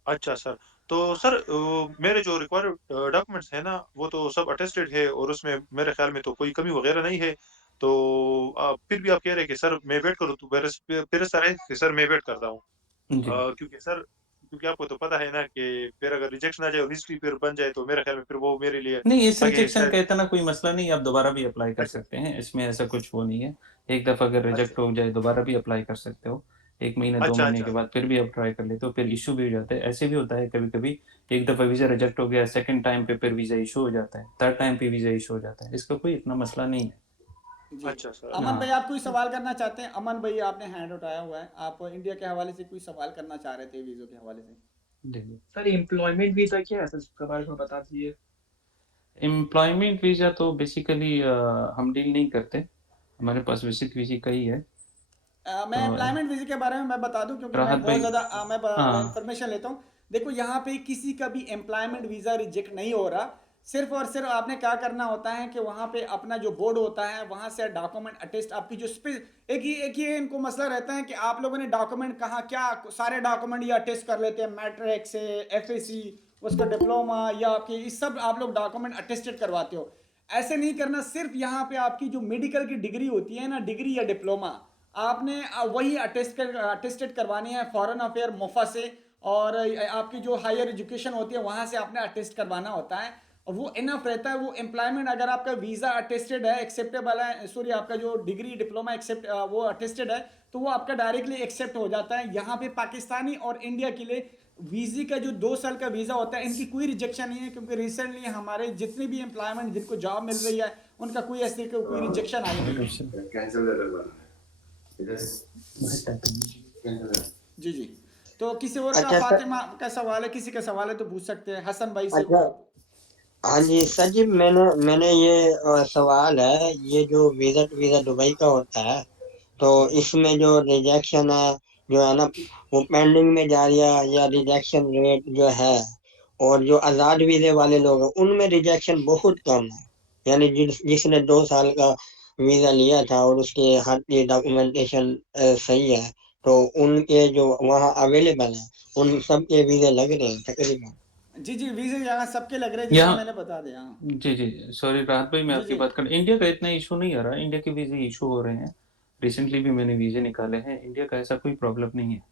अच्छा सर, तो सर मेरे जो रिक्वायर्ड डॉक्यूमेंट्स है ना वो तो सब अटेस्टेड है और उसमें मेरे ख्याल में तो कोई कमी वगैरह नहीं है, तो फिर भी आप कह रहे हैं कि सर मैं वेट करूँ, तो फिर सर है कि सर मैं वेट करता हूँ। जी क्योंकि सर क्योंकि आपको तो पता है ना कि फिर अगर रिजेक्शन आ जाए और हिस्ट्री फिर बन जाए तो मेरे ख्याल में फिर वो मेरे लिए नहीं, इस आगे रिजेक्शन शायद। का इतना कोई मसला नहीं, आप दोबारा भी अप्लाई कर अच्छा सकते हैं, इसमें ऐसा कुछ वो नहीं है। एक दफ़ा अगर अच्छा रिजेक्ट हो जाए दोबारा भी अप्लाई कर सकते हो, 1 महीने 2 अच्छा महीने के अच्छा बाद फिर भी आप ट्राई कर लेते हो, फिर इश्यू भी हो जाता है। ऐसे भी होता है कभी-कभी, एक दफ़ा वीज़ा रिजेक्ट हो गया, सेकंड टाइम पे फिर वीज़ा इश्यू हो जाता है, थर्ड टाइम पे वीज़ा इश्यू हो जाता है, इसका कोई इतना मसला नहीं है। जी। अच्छा सर अमन अच्छा भाई हाँ, आप कोई सवाल करना चाहते हैं? अमन भाई आपने हैंड उठाया हुआ है, आप इंडिया के हवाले से कोई सवाल करना चाह रहे थे वीज़ो के हवाले से। जी, जी। सर एम्प्लॉयमेंट वीजा क्या है सर, उसके बारे में बता दीजिए। एम्प्लॉयमेंट वीज़ा तो बेसिकली हम डील नहीं करते, हमारे पास विजिट वीज़ा का ही है। मैं तो एम्प्लॉयमेंट वीज़ा के बारे में मैं बता दूं, क्योंकि मैं राहत बहुत भाई। ज़्यादा मैं हाँ, इंफॉर्मेशन लेता हूं। देखो, यहाँ पे किसी का भी एम्प्लॉयमेंट वीज़ा रिजेक्ट नहीं हो रहा, सिर्फ और सिर्फ आपने क्या करना होता है कि वहाँ पे अपना जो बोर्ड होता है वहाँ से डॉक्यूमेंट अटेस्ट, आपकी जो एक ही इनको मसला रहता है कि आप लोगों ने डॉक्यूमेंट कहाँ, क्या सारे डॉक्यूमेंट ये अटेस्ट कर लेते हैं, मैट्रिक से एफएससी, उसका डिप्लोमा या आपके इस सब आप लोग डॉक्यूमेंट अटेस्टेड करवाते हो। ऐसे नहीं करना, सिर्फ यहाँ पे आपकी जो मेडिकल की डिग्री होती है ना, डिग्री या डिप्लोमा, आपने वही अटेस्टेड करवानी है फॉरेन अफेयर मोफा से, और आपकी जो हायर एजुकेशन होती है वहाँ से आपने अटेस्ट करवाना होता है, और वो इनफ रहता है। वो एम्प्लॉयमेंट अगर आपका वीज़ा अटेस्टेड है, एक्सेप्टेबल है, सॉरी आपका जो डिग्री डिप्लोमा एक्सेप्ट वो अटेस्टेड है, तो वो आपका डायरेक्टली एक्सेप्ट हो जाता है। यहाँ पे पाकिस्तानी और इंडिया के लिए वीज़े का जो 2 साल का वीज़ा होता है, इनकी कोई रिजेक्शन नहीं है, क्योंकि रिसेंटली हमारे जितने भी एम्प्लॉयमेंट जिनको जॉब मिल रही है उनका कोई ऐसे कोई रिजेक्शन आई नहीं। जी जी। तो किसी और का, अच्छा सर फातिमा का सवाल है, किसी का सवाल है तो पूछ सकते हैं, हसन भाई से अच्छा कोई। हाँ जी सर जी, मैंने ये सवाल है, ये जो विजिट वीजा दुबई का होता है तो इसमें जो रिजेक्शन है जो है ना वो पेंडिंग में जा रही है या रिजेक्शन रेट जो है, और जो आज़ाद वीजे वाले लोग हैं उनमें रिजेक्शन बहुत कम है, यानी जिसने 2 साल का वीजा लिया था और उसके हर ये डॉक्यूमेंटेशन सही है, तो उनके जो वहाँ अवेलेबल है उन सब के वीजे लग रहे हैं तकरीबन। जी जी, वीज़े यहाँ सबके लग रहे हैं, जिसका मैंने यहाँ बता दिया। हाँ जी, जी, सॉरी राहत भाई, मैं जी आपकी जी बात कर, इंडिया का इतना इशू नहीं आ रहा, इंडिया के वीज़े इशू हो रहे हैं, रिसेंटली भी मैंने वीज़े निकाले हैं, इंडिया का ऐसा कोई प्रॉब्लम नहीं है।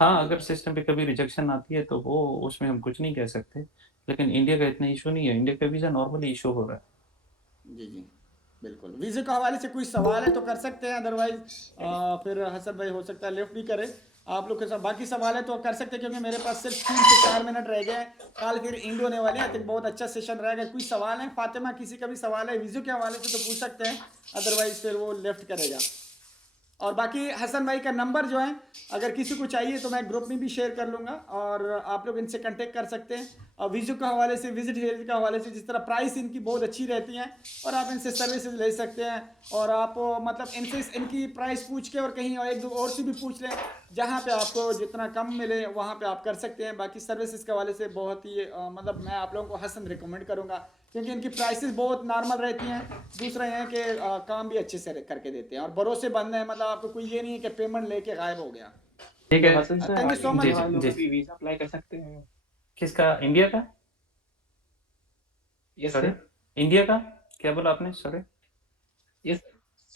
हाँ, जी अगर सिस्टम पे कभी रिजेक्शन आती है तो वो उसमें हम कुछ नहीं कह सकते, लेकिन इंडिया का इतना इशू नहीं है, इंडिया का वीज़ा नॉर्मली इशू हो रहा है। जी जी, बिल्कुल। वीज़े के हवाले से कोई सवाल है तो कर सकते हैं, अदरवाइज फिर हसन भाई हो सकता है लेफ्ट भी करे। आप लोग के साथ बाकी सवाल है तो कर सकते हैं, क्योंकि मेरे पास सिर्फ 3 से 4 मिनट रह गए हैं, कल फिर इंड होने वाली है, तो बहुत अच्छा सेशन रहेगा। कोई सवाल है फातिमा, किसी का भी सवाल है वीज़े के हवाले से तो पूछ सकते हैं, अदरवाइज फिर वो लेफ्ट करेगा। और बाकी हसन भाई का नंबर जो है अगर किसी को चाहिए तो मैं ग्रुप में भी शेयर कर लूँगा और आप लोग इनसे कांटेक्ट कर सकते हैं। और विजू के हवाले से, विजिट हेल्थ के हवाले से, जिस तरह प्राइस इनकी बहुत अच्छी रहती हैं और आप इनसे सर्विसेज ले सकते हैं। और आप मतलब इनसे इनकी प्राइस पूछ के और कहीं और एक दो और से भी पूछ लें, जहाँ पे आपको जितना कम मिले वहाँ पे आप कर सकते हैं। बाकी सर्विसेज के हवाले से बहुत ही मतलब मैं आप लोगों को हसन रिकमेंड करूँगा, क्योंकि इनकी प्राइसेस बहुत नॉर्मल रहती हैं। दूसरा यह है कि काम भी अच्छे से करके देते हैं और भरोसेमंद है। मतलब आपको कोई ये नहीं है कि पेमेंट लेके गायब हो गया। ठीक है। Hasan sir, thank you so much. India वालों का भी वीजा अप्लाई कर सकते हैं? किसका? इंडिया का? Yes sorry, sir. इंडिया का क्या बोला आपने? सॉरी। यस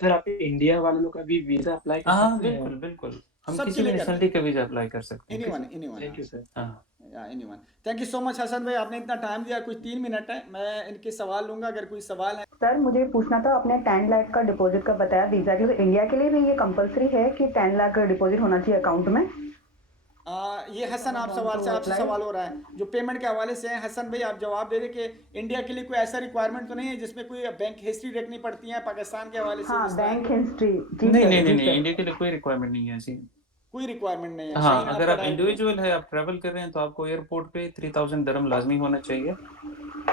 सर, आप इंडिया वालों का भी वीजा अप्लाई कर हाँ सकते हैं? बिल्कुल बिल्कुल, हम सबके किसी भी लिए कर नेशनलिटी का वीजा अप्लाई कर सकते हैं। Anyone thank you sir. हाँ anyone. Thank you so much Hasan भाई, आपने इतना टाइम दिया। कुछ 3 मिनट है, मैं इनके सवाल लूंगा अगर कोई सवाल है। सर मुझे पूछना था, आपने 10 लाख का डिपॉजिट का बताया वीजा के लिए, तो इंडिया के लिए भी ये कंपलसरी है कि 10 लाख डिपॉजिट होना चाहिए अकाउंट में? ये हसन आप सवाल से आपसे सवाल हो रहा है जो पेमेंट के हवाले से है। हसन भाई आप जवाब दे दें कि इंडिया के लिए कोई ऐसा रिक्वायरमेंट तो नहीं है जिसमें कोई बैंक हिस्ट्री रखनी पड़ती है पाकिस्तान के हवाले से? हाँ, बैंक हिस्ट्री। नहीं नहीं नहीं नहीं, इंडिया के लिए कोई रिक्वायरमेंट नहीं है ऐसी। कोई रिक्वायरमेंट नहीं है। हाँ, अगर आप इंडिविजुअल है, आप ट्रैवल कर रहे हैं तो आपको एयरपोर्ट पे 3000 दरम लाजमी होना चाहिए।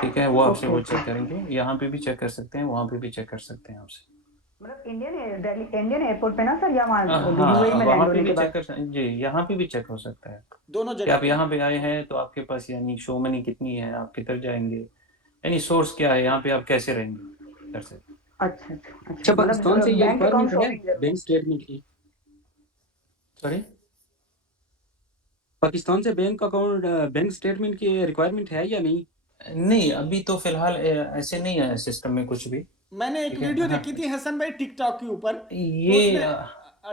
ठीक है, वो आपसे वो चेक करेंगे। यहाँ पे भी चेक कर सकते हैं, वहाँ पे भी चेक कर सकते हैं आपसे। मतलब इंडियन एयरपोर्ट पे ना सर, या वहाँ हाँ, यूएई में लैंड वहाँ पे होने भी के चेक बाद? कर सकते जी, यहाँ पे भी चेक हो सकता है दोनों कि जगह आप यहाँ पे आए हैं तो आपके पास यानी शो मनी कितनी है, आप किधर जाएंगे, यानी सोर्स क्या है, यहाँ पे आप कैसे रहेंगे इधर से। अच्छा अच्छा अच्छा, अच्छा, पाकिस्तान से ये बैंक अकाउंट रिक्वायरमेंट है बैंक स्टेटमेंट की? सॉरी, पाकिस्तान से बैंक अकाउंट बैंक स्टेटमेंट की रिक्वायरमेंट है या नहीं? नहीं अभी तो फिलहाल ऐसे नहीं है सिस्टम में कुछ भी। मैंने एक ठीक है, वीडियो हाँ। देखी थी हसन भाई टिकटॉक के ऊपर, ये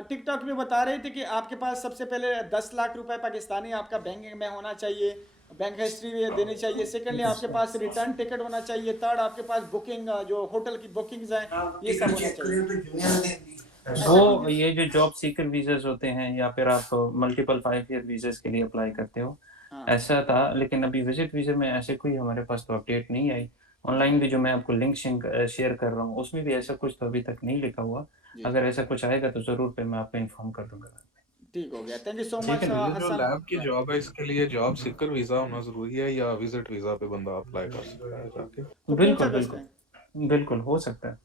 टिकटॉक में बता रहे थे कि आपके पास सबसे पहले 10 लाख रुपए पाकिस्तानी आपका बैंक में होना चाहिए, बैंक हिस्ट्री देनी चाहिए। सेकेंडली आपके पास रिटर्न टिकट होना चाहिए। थर्ड आपके पास बुकिंग जो होटल की बुकिंग्स हैं ये सब होना चाहिए। वो ये जो जॉब सीकर वीजास होते हैं या फिर आप मल्टीपल 5 ईयर वीजास के लिए अप्लाई करते हो, हाँ। ऐसा था। लेकिन अभी विजिट वीजा में ऐसे कोई हमारे पास तो अपडेट नहीं आई। ऑनलाइन भी जो मैं आपको लिंक शेयर कर रहा हूँ उसमें भी ऐसा कुछ तो अभी तक नहीं लिखा हुआ। जी। अगर ऐसा कुछ आएगा तो जरूर पे मैं आपको इन्फॉर्म कर दूंगा। ठीक हो गया, थैंक यू सो ठीक मच है ना? ये जो हसन। लैब की जॉब है इसके लिए जॉब सीकर वीजा होना जरूरी है या विजिट वीजा पे बंदा अप्लाई कर सकता है जाके? तो बिल्कुल पूछा किसने? बिल्कुल बिल्कुल हो सकता है,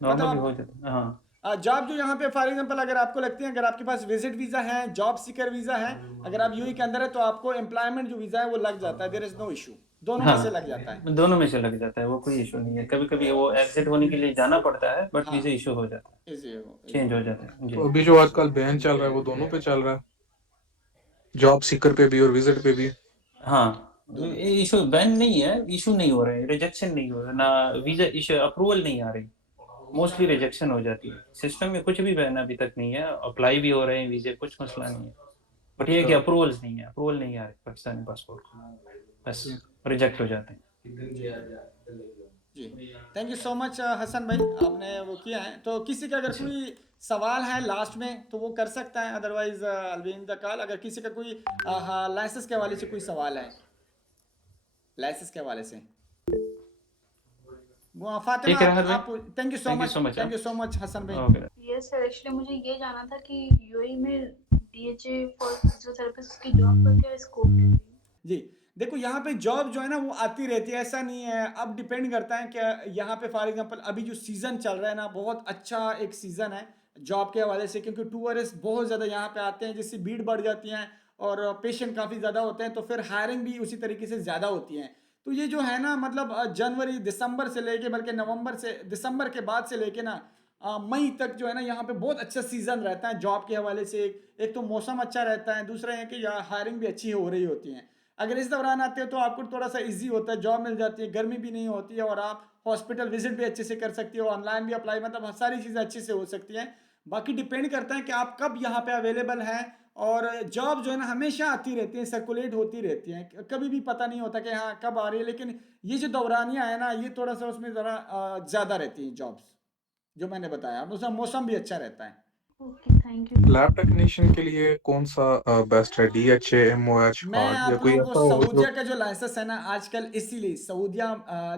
मतलब नॉर्मली हो जाता है। हाँ जॉब जो यहाँ पे फॉर एग्जांपल अगर आपको लगती है, अगर आपके पास विजिट वीजा है, जॉब सीकर वीजा है, अगर आप यूएई के अंदर है तो आपको एम्प्लॉयमेंट जो वीजा है वो लग जाता है। देयर इज नो इशू, दोनों में से लग जाता है। दोनों में से लग जाता है, वो कोई इशू नहीं है। कभी कभी वो एग्जिट होने के लिए जाना पड़ता है बट हाँ। वीजा इशू हो जाता है, चेंज हो जाता है। जी तो अभी जो आजकल बैन चल रहा है वो दोनों पे चल रहा है, जॉब सीकर पे भी और विजिट पे भी? हाँ, इशू बैन नहीं है, इशू नहीं हो रहा है, रिजेक्शन नहीं हो रहा ना, वीजा इशू अप्रूवल नहीं आ रही, मोस्टली रिजेक्शन हो जाती है। सिस्टम में कुछ भी बैन अभी तक नहीं है, अप्लाई भी हो रहे हैं वीजे, कुछ मसला नहीं है। बट ये है कि अप्रूवल्स नहीं है, अप्रूवल नहीं आ रहे पाकिस्तानी पासपोर्ट को, बस रिजेक्ट हो जाते हैं। जी, thank you so much Hasan भाई, आपने वो किया है। तो किसी का अगर कोई सवाल है लास्ट में तो वो कर सकता है, अदरवाइज अलविन द कॉल। अगर किसी का कोई लाइसेंस के हवाले से कोई सवाल है, लाइसेंस के हवाले से फातिमा आप, thank you so much Hasan भाई। यस सर, एक्चुअली मुझे ये जानना था कि यूएई में डीएचए फॉर फिजियोथेरेपिस्ट की जॉब का क्या स्कोप है? जी देखो, यहाँ पे जॉब जो है ना वो आती रहती है, ऐसा नहीं है। अब डिपेंड करता है कि यहाँ पे फॉर एग्जांपल अभी जो सीज़न चल रहा है ना, बहुत अच्छा एक सीज़न है जॉब के हवाले से, क्योंकि टूरिस्ट बहुत ज़्यादा यहाँ पे आते हैं, जिससे भीड़ बढ़ जाती है और पेशेंट काफ़ी ज़्यादा होते हैं, तो फिर हायरिंग भी उसी तरीके से ज़्यादा होती है। तो ये जो है ना, मतलब जनवरी दिसंबर से लेके, बल्कि नवंबर से, दिसंबर के बाद से लेके ना मई तक जो है ना, यहाँ पे बहुत अच्छा सीज़न रहता है जॉब के हवाले से। एक तो मौसम अच्छा रहता है, दूसरा है कि यहाँ हायरिंग भी अच्छी हो रही होती है। अगर इस दौरान आते हो तो आपको थोड़ा सा इजी होता है, जॉब मिल जाती है, गर्मी भी नहीं होती है और आप हॉस्पिटल विजिट भी अच्छे से कर सकती हो, ऑनलाइन भी अप्लाई, मतलब सारी चीज़ें अच्छे से हो सकती हैं। बाकी डिपेंड करता है कि आप कब यहाँ पे अवेलेबल हैं। और जॉब जो है ना हमेशा आती रहती है, सर्कुलेट होती रहती हैं, कभी भी पता नहीं होता कि हाँ कब आ रही है। लेकिन ये जो दौरानियाँ है ना, ये थोड़ा सा उसमें ज़रा ज़्यादा रहती हैं जॉब्स, जो मैंने बताया। उसमें मौसम भी अच्छा रहता है। Okay, thank you. Lab technician के लिए कौन सा बेस्ट है, डीएचए, एमओएच, मैं हार्ड, या आप कोई लोगों ऐसा को हो जो? सऊदिया का जो लाइसेंस है ना आजकल, इसीलिए सऊदिया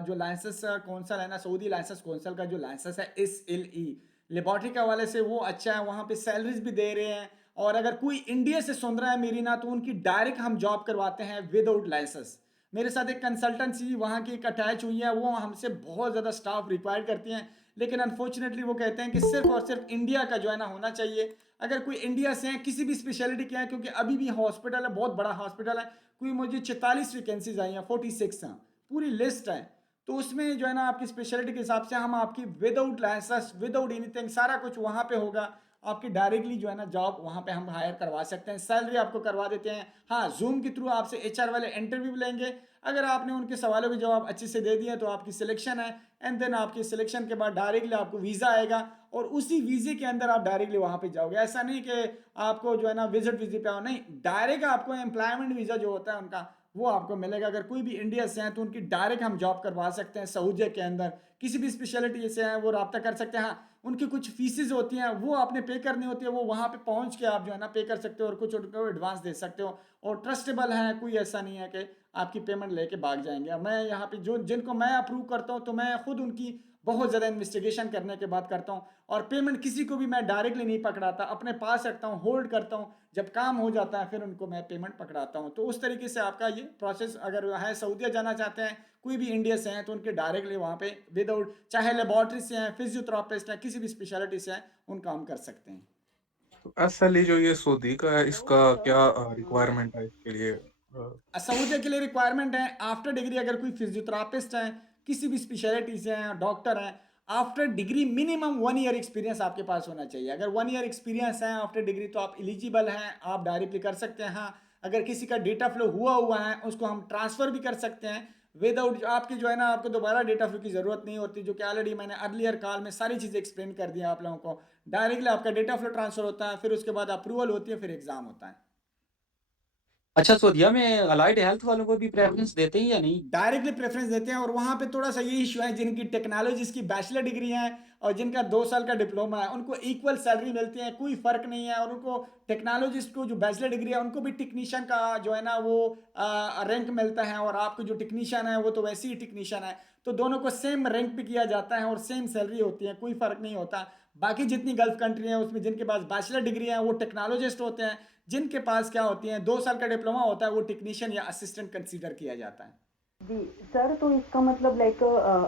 जो लाइसेंस कौंसल है ना, सऊदी लाइसेंस कौंसल का जो लाइसेंस है SLE, लेबॉर्ट्री के हवाले से वो अच्छा है, वहाँ पे सैलरीज भी दे रहे हैं। और अगर कोई इंडिया से सुन रहा है मेरी ना, तो उनकी डायरेक्ट हम जॉब करवाते हैं विदाउट लाइसेंस। मेरे साथ एक कंसल्टेंसी वहाँ की एक अटैच हुई है, वो हमसे बहुत ज़्यादा स्टाफ रिक्वायर करती हैं, लेकिन अनफॉर्चुनेटली वो कहते हैं कि सिर्फ और सिर्फ इंडिया का जो है ना होना चाहिए। अगर कोई इंडिया से है, किसी भी स्पेशलिटी के हैं, क्योंकि अभी भी हॉस्पिटल है, बहुत बड़ा हॉस्पिटल है, कोई मुझे 44 वैकेंसीज आई हैं, 46 हैं, पूरी लिस्ट है। तो उसमें जो है ना आपकी स्पेशलिटी के हिसाब से हम आपकी विदाउट लाइसेंस, विदाउट एनीथिंग, सारा कुछ वहाँ पे होगा। आपकी डायरेक्टली जो है ना जॉब वहाँ पे हम हायर करवा सकते हैं, सैलरी आपको करवा देते हैं। हाँ, जूम के थ्रू आपसे एचआर वाले इंटरव्यू लेंगे, अगर आपने उनके सवालों के जवाब अच्छे से दे दिए तो आपकी सिलेक्शन है। एंड देन आपकी सिलेक्शन के बाद डायरेक्टली आपको वीज़ा आएगा और उसी वीज़े के अंदर आप डायरेक्टली वहाँ पे जाओगे। ऐसा नहीं कि आपको जो है ना विजिट वीजे पे आओ, नहीं, डायरेक्ट आपको एम्प्लॉयमेंट वीज़ा जो होता है उनका वो आपको मिलेगा। अगर कोई भी इंडिया से हैं तो उनकी डायरेक्ट हम जॉब करवा सकते हैं सऊदी के अंदर, किसी भी स्पेशलिटी से हैं वो रब्ता कर सकते हैं। हाँ, उनकी कुछ फीसेस होती हैं वो आपने पे करनी होती है, वो वहाँ पे पहुँच के आप जो है ना पे कर सकते हो और कुछ उनको एडवांस दे सकते हो। और ट्रस्टेबल है, कोई ऐसा नहीं है कि आपकी पेमेंट लेके भाग जाएंगे। मैं यहाँ पे जो जिनको मैं अप्रूव करता हूँ तो मैं खुद उनकी बहुत ज़्यादा इन्वेस्टिगेशन करने के बाद करता हूँ, और पेमेंट किसी को भी मैं डायरेक्टली नहीं पकड़ाता, अपने पास रखता हूँ, होल्ड करता हूँ, जब काम हो जाता है फिर उनको मैं पेमेंट पकड़ाता हूँ। तो उस तरीके से आपका ये प्रोसेस, अगर है सऊदीया जाना चाहते हैं, कोई भी इंडिया से हैं तो उनके डायरेक्टली वहाँ पे विदाउट, चाहे लेबॉर्ट्री से हैं, फिजियोथेरापिस्ट हैं, किसी भी स्पेशलिटी से हैं, उन काम कर सकते हैं। तो असली जो ये सऊदी का है, इसका क्या रिक्वायरमेंट है इसके लिए? सऊदीया के लिए रिक्वायरमेंट है आफ्टर डिग्री, अगर कोई फिजियोथेरापिस्ट हैं, किसी भी स्पेशलिटी से हैं, डॉक्टर हैं, after degree minimum 1 year experience आपके पास होना चाहिए। अगर 1 ईयर एक्सपीरियंस है आफ्टर डिग्री तो आप एलिजिबल हैं, आप डायरेक्टली कर सकते हैं। हाँ, अगर किसी का डेटा फ्लो हुआ है उसको हम ट्रांसफ़र भी कर सकते हैं विदाउट, आपकी जो है ना आपको दोबारा डेटा फ्लो की ज़रूरत नहीं होती, जो कि ऑलरेडी मैंने अर्लियर कॉल में सारी चीज़ें एक्सप्लेन कर दी आप लोगों को। डायरेक्टली आपका डेटा फ्लो ट्रांसफ़र होता है, फिर उसके बाद अप्रूवल होती है, फिर एग्ज़ाम होता है। अच्छा, सऊदीया में अलाइड हेल्थ वालों को भी प्रेफरेंस देते हैं या नहीं? डायरेक्टली प्रेफरेंस देते हैं, और वहाँ पे थोड़ा सा ये इशू है, जिनकी टेक्नोलॉजीज की बैचलर डिग्री है और जिनका 2 साल का डिप्लोमा है उनको इक्वल सैलरी मिलती है, कोई फ़र्क नहीं है। और उनको टेक्नोलॉजिस्ट को जो बैचलर डिग्री है उनको भी टेक्नीशियन का जो है ना वो रैंक मिलता है, और आपको जो टेक्नीशियन है वो तो वैसे ही टेक्नीशियन है, तो दोनों को सेम रैंक पे किया जाता है और सेम सैलरी होती है, कोई फ़र्क नहीं होता। बाकी जितनी गल्फ कंट्री हैं उसमें जिनके पास बैचलर डिग्री है वो टेक्नोलॉजिस्ट होते हैं, जिनके पास क्या होती हैं 2 साल का डिप्लोमा होता है वो टेक्नीशियन या असिस्टेंट कंसीडर किया जाता है। जी सर, तो इसका मतलब like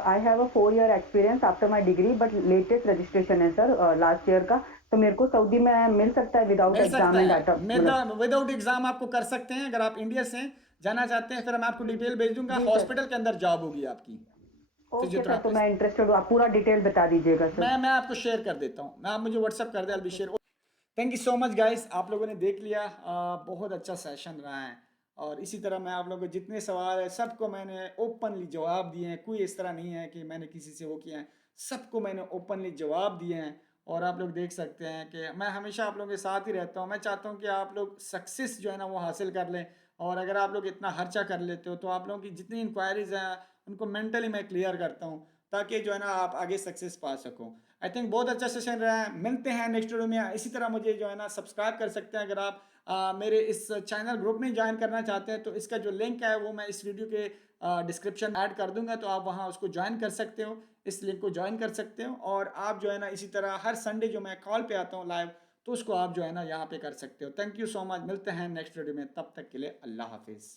I have a 4 year experience after my degree, but latest registration है सर लास्ट ईयर का, तो मेरे को सऊदी में मिल सकता है विदाउट मिल एग्जाम सकता एंड है, डाटा? विदाउट एग्जाम आपको कर सकते हैं। अगर आप इंडिया से जाना चाहते हैं फिर मैं आपको डिटेल भेज दूंगा, जी सर। हॉस्पिटल के अंदर जॉब होगी आपकी। ओके सर, तो मैं इंटरेस्टेड हूँ, आप पूरा डिटेल बता दीजिएगा सर। मैं आपको शेयर कर देता हूँ, मैं आप मुझे व्हाट्सअप कर दे, I'll be share। Thank you so much guys, आप लोगों ने देख लिया, बहुत अच्छा सेशन रहा है, और इसी तरह मैं आप लोगों को जितने सवाल है सबको मैंने ओपनली जवाब दिए हैं। कोई इस तरह नहीं है कि मैंने किसी से वो किया है, सबको मैंने ओपनली जवाब दिए हैं। और आप लोग देख सकते हैं कि मैं हमेशा आप लोगों के साथ ही रहता हूँ। मैं चाहता हूँ कि आप लोग सक्सेस जो है ना वो हासिल कर लें, और अगर आप लोग इतना खर्चा कर लेते हो तो आप लोगों की जितनी इंक्वायरीज हैं उनको मेंटली मैं क्लियर करता हूँ, ताकि जो है ना आप आगे सक्सेस पा सको। आई थिंक बहुत अच्छा सेशन रहा है, मिलते हैं नेक्स्ट वीडियो में। इसी तरह मुझे जो है ना सब्सक्राइब कर सकते हैं, अगर आप मेरे इस चैनल ग्रुप में ज्वाइन करना चाहते हैं तो इसका जो लिंक है वो मैं इस वीडियो के डिस्क्रिप्शन ऐड कर दूंगा, तो आप वहाँ उसको ज्वाइन कर सकते हो, इस लिंक को ज्वाइन कर सकते हो। और आप जो है ना इसी तरह हर संडे जो मैं कॉल पे आता हूँ लाइव, तो उसको आप जो है ना यहाँ पे कर सकते हो। थैंक यू सो मच, मिलते हैं नेक्स्ट वीडियो में, तब तक के लिए अल्लाह हाफिज़।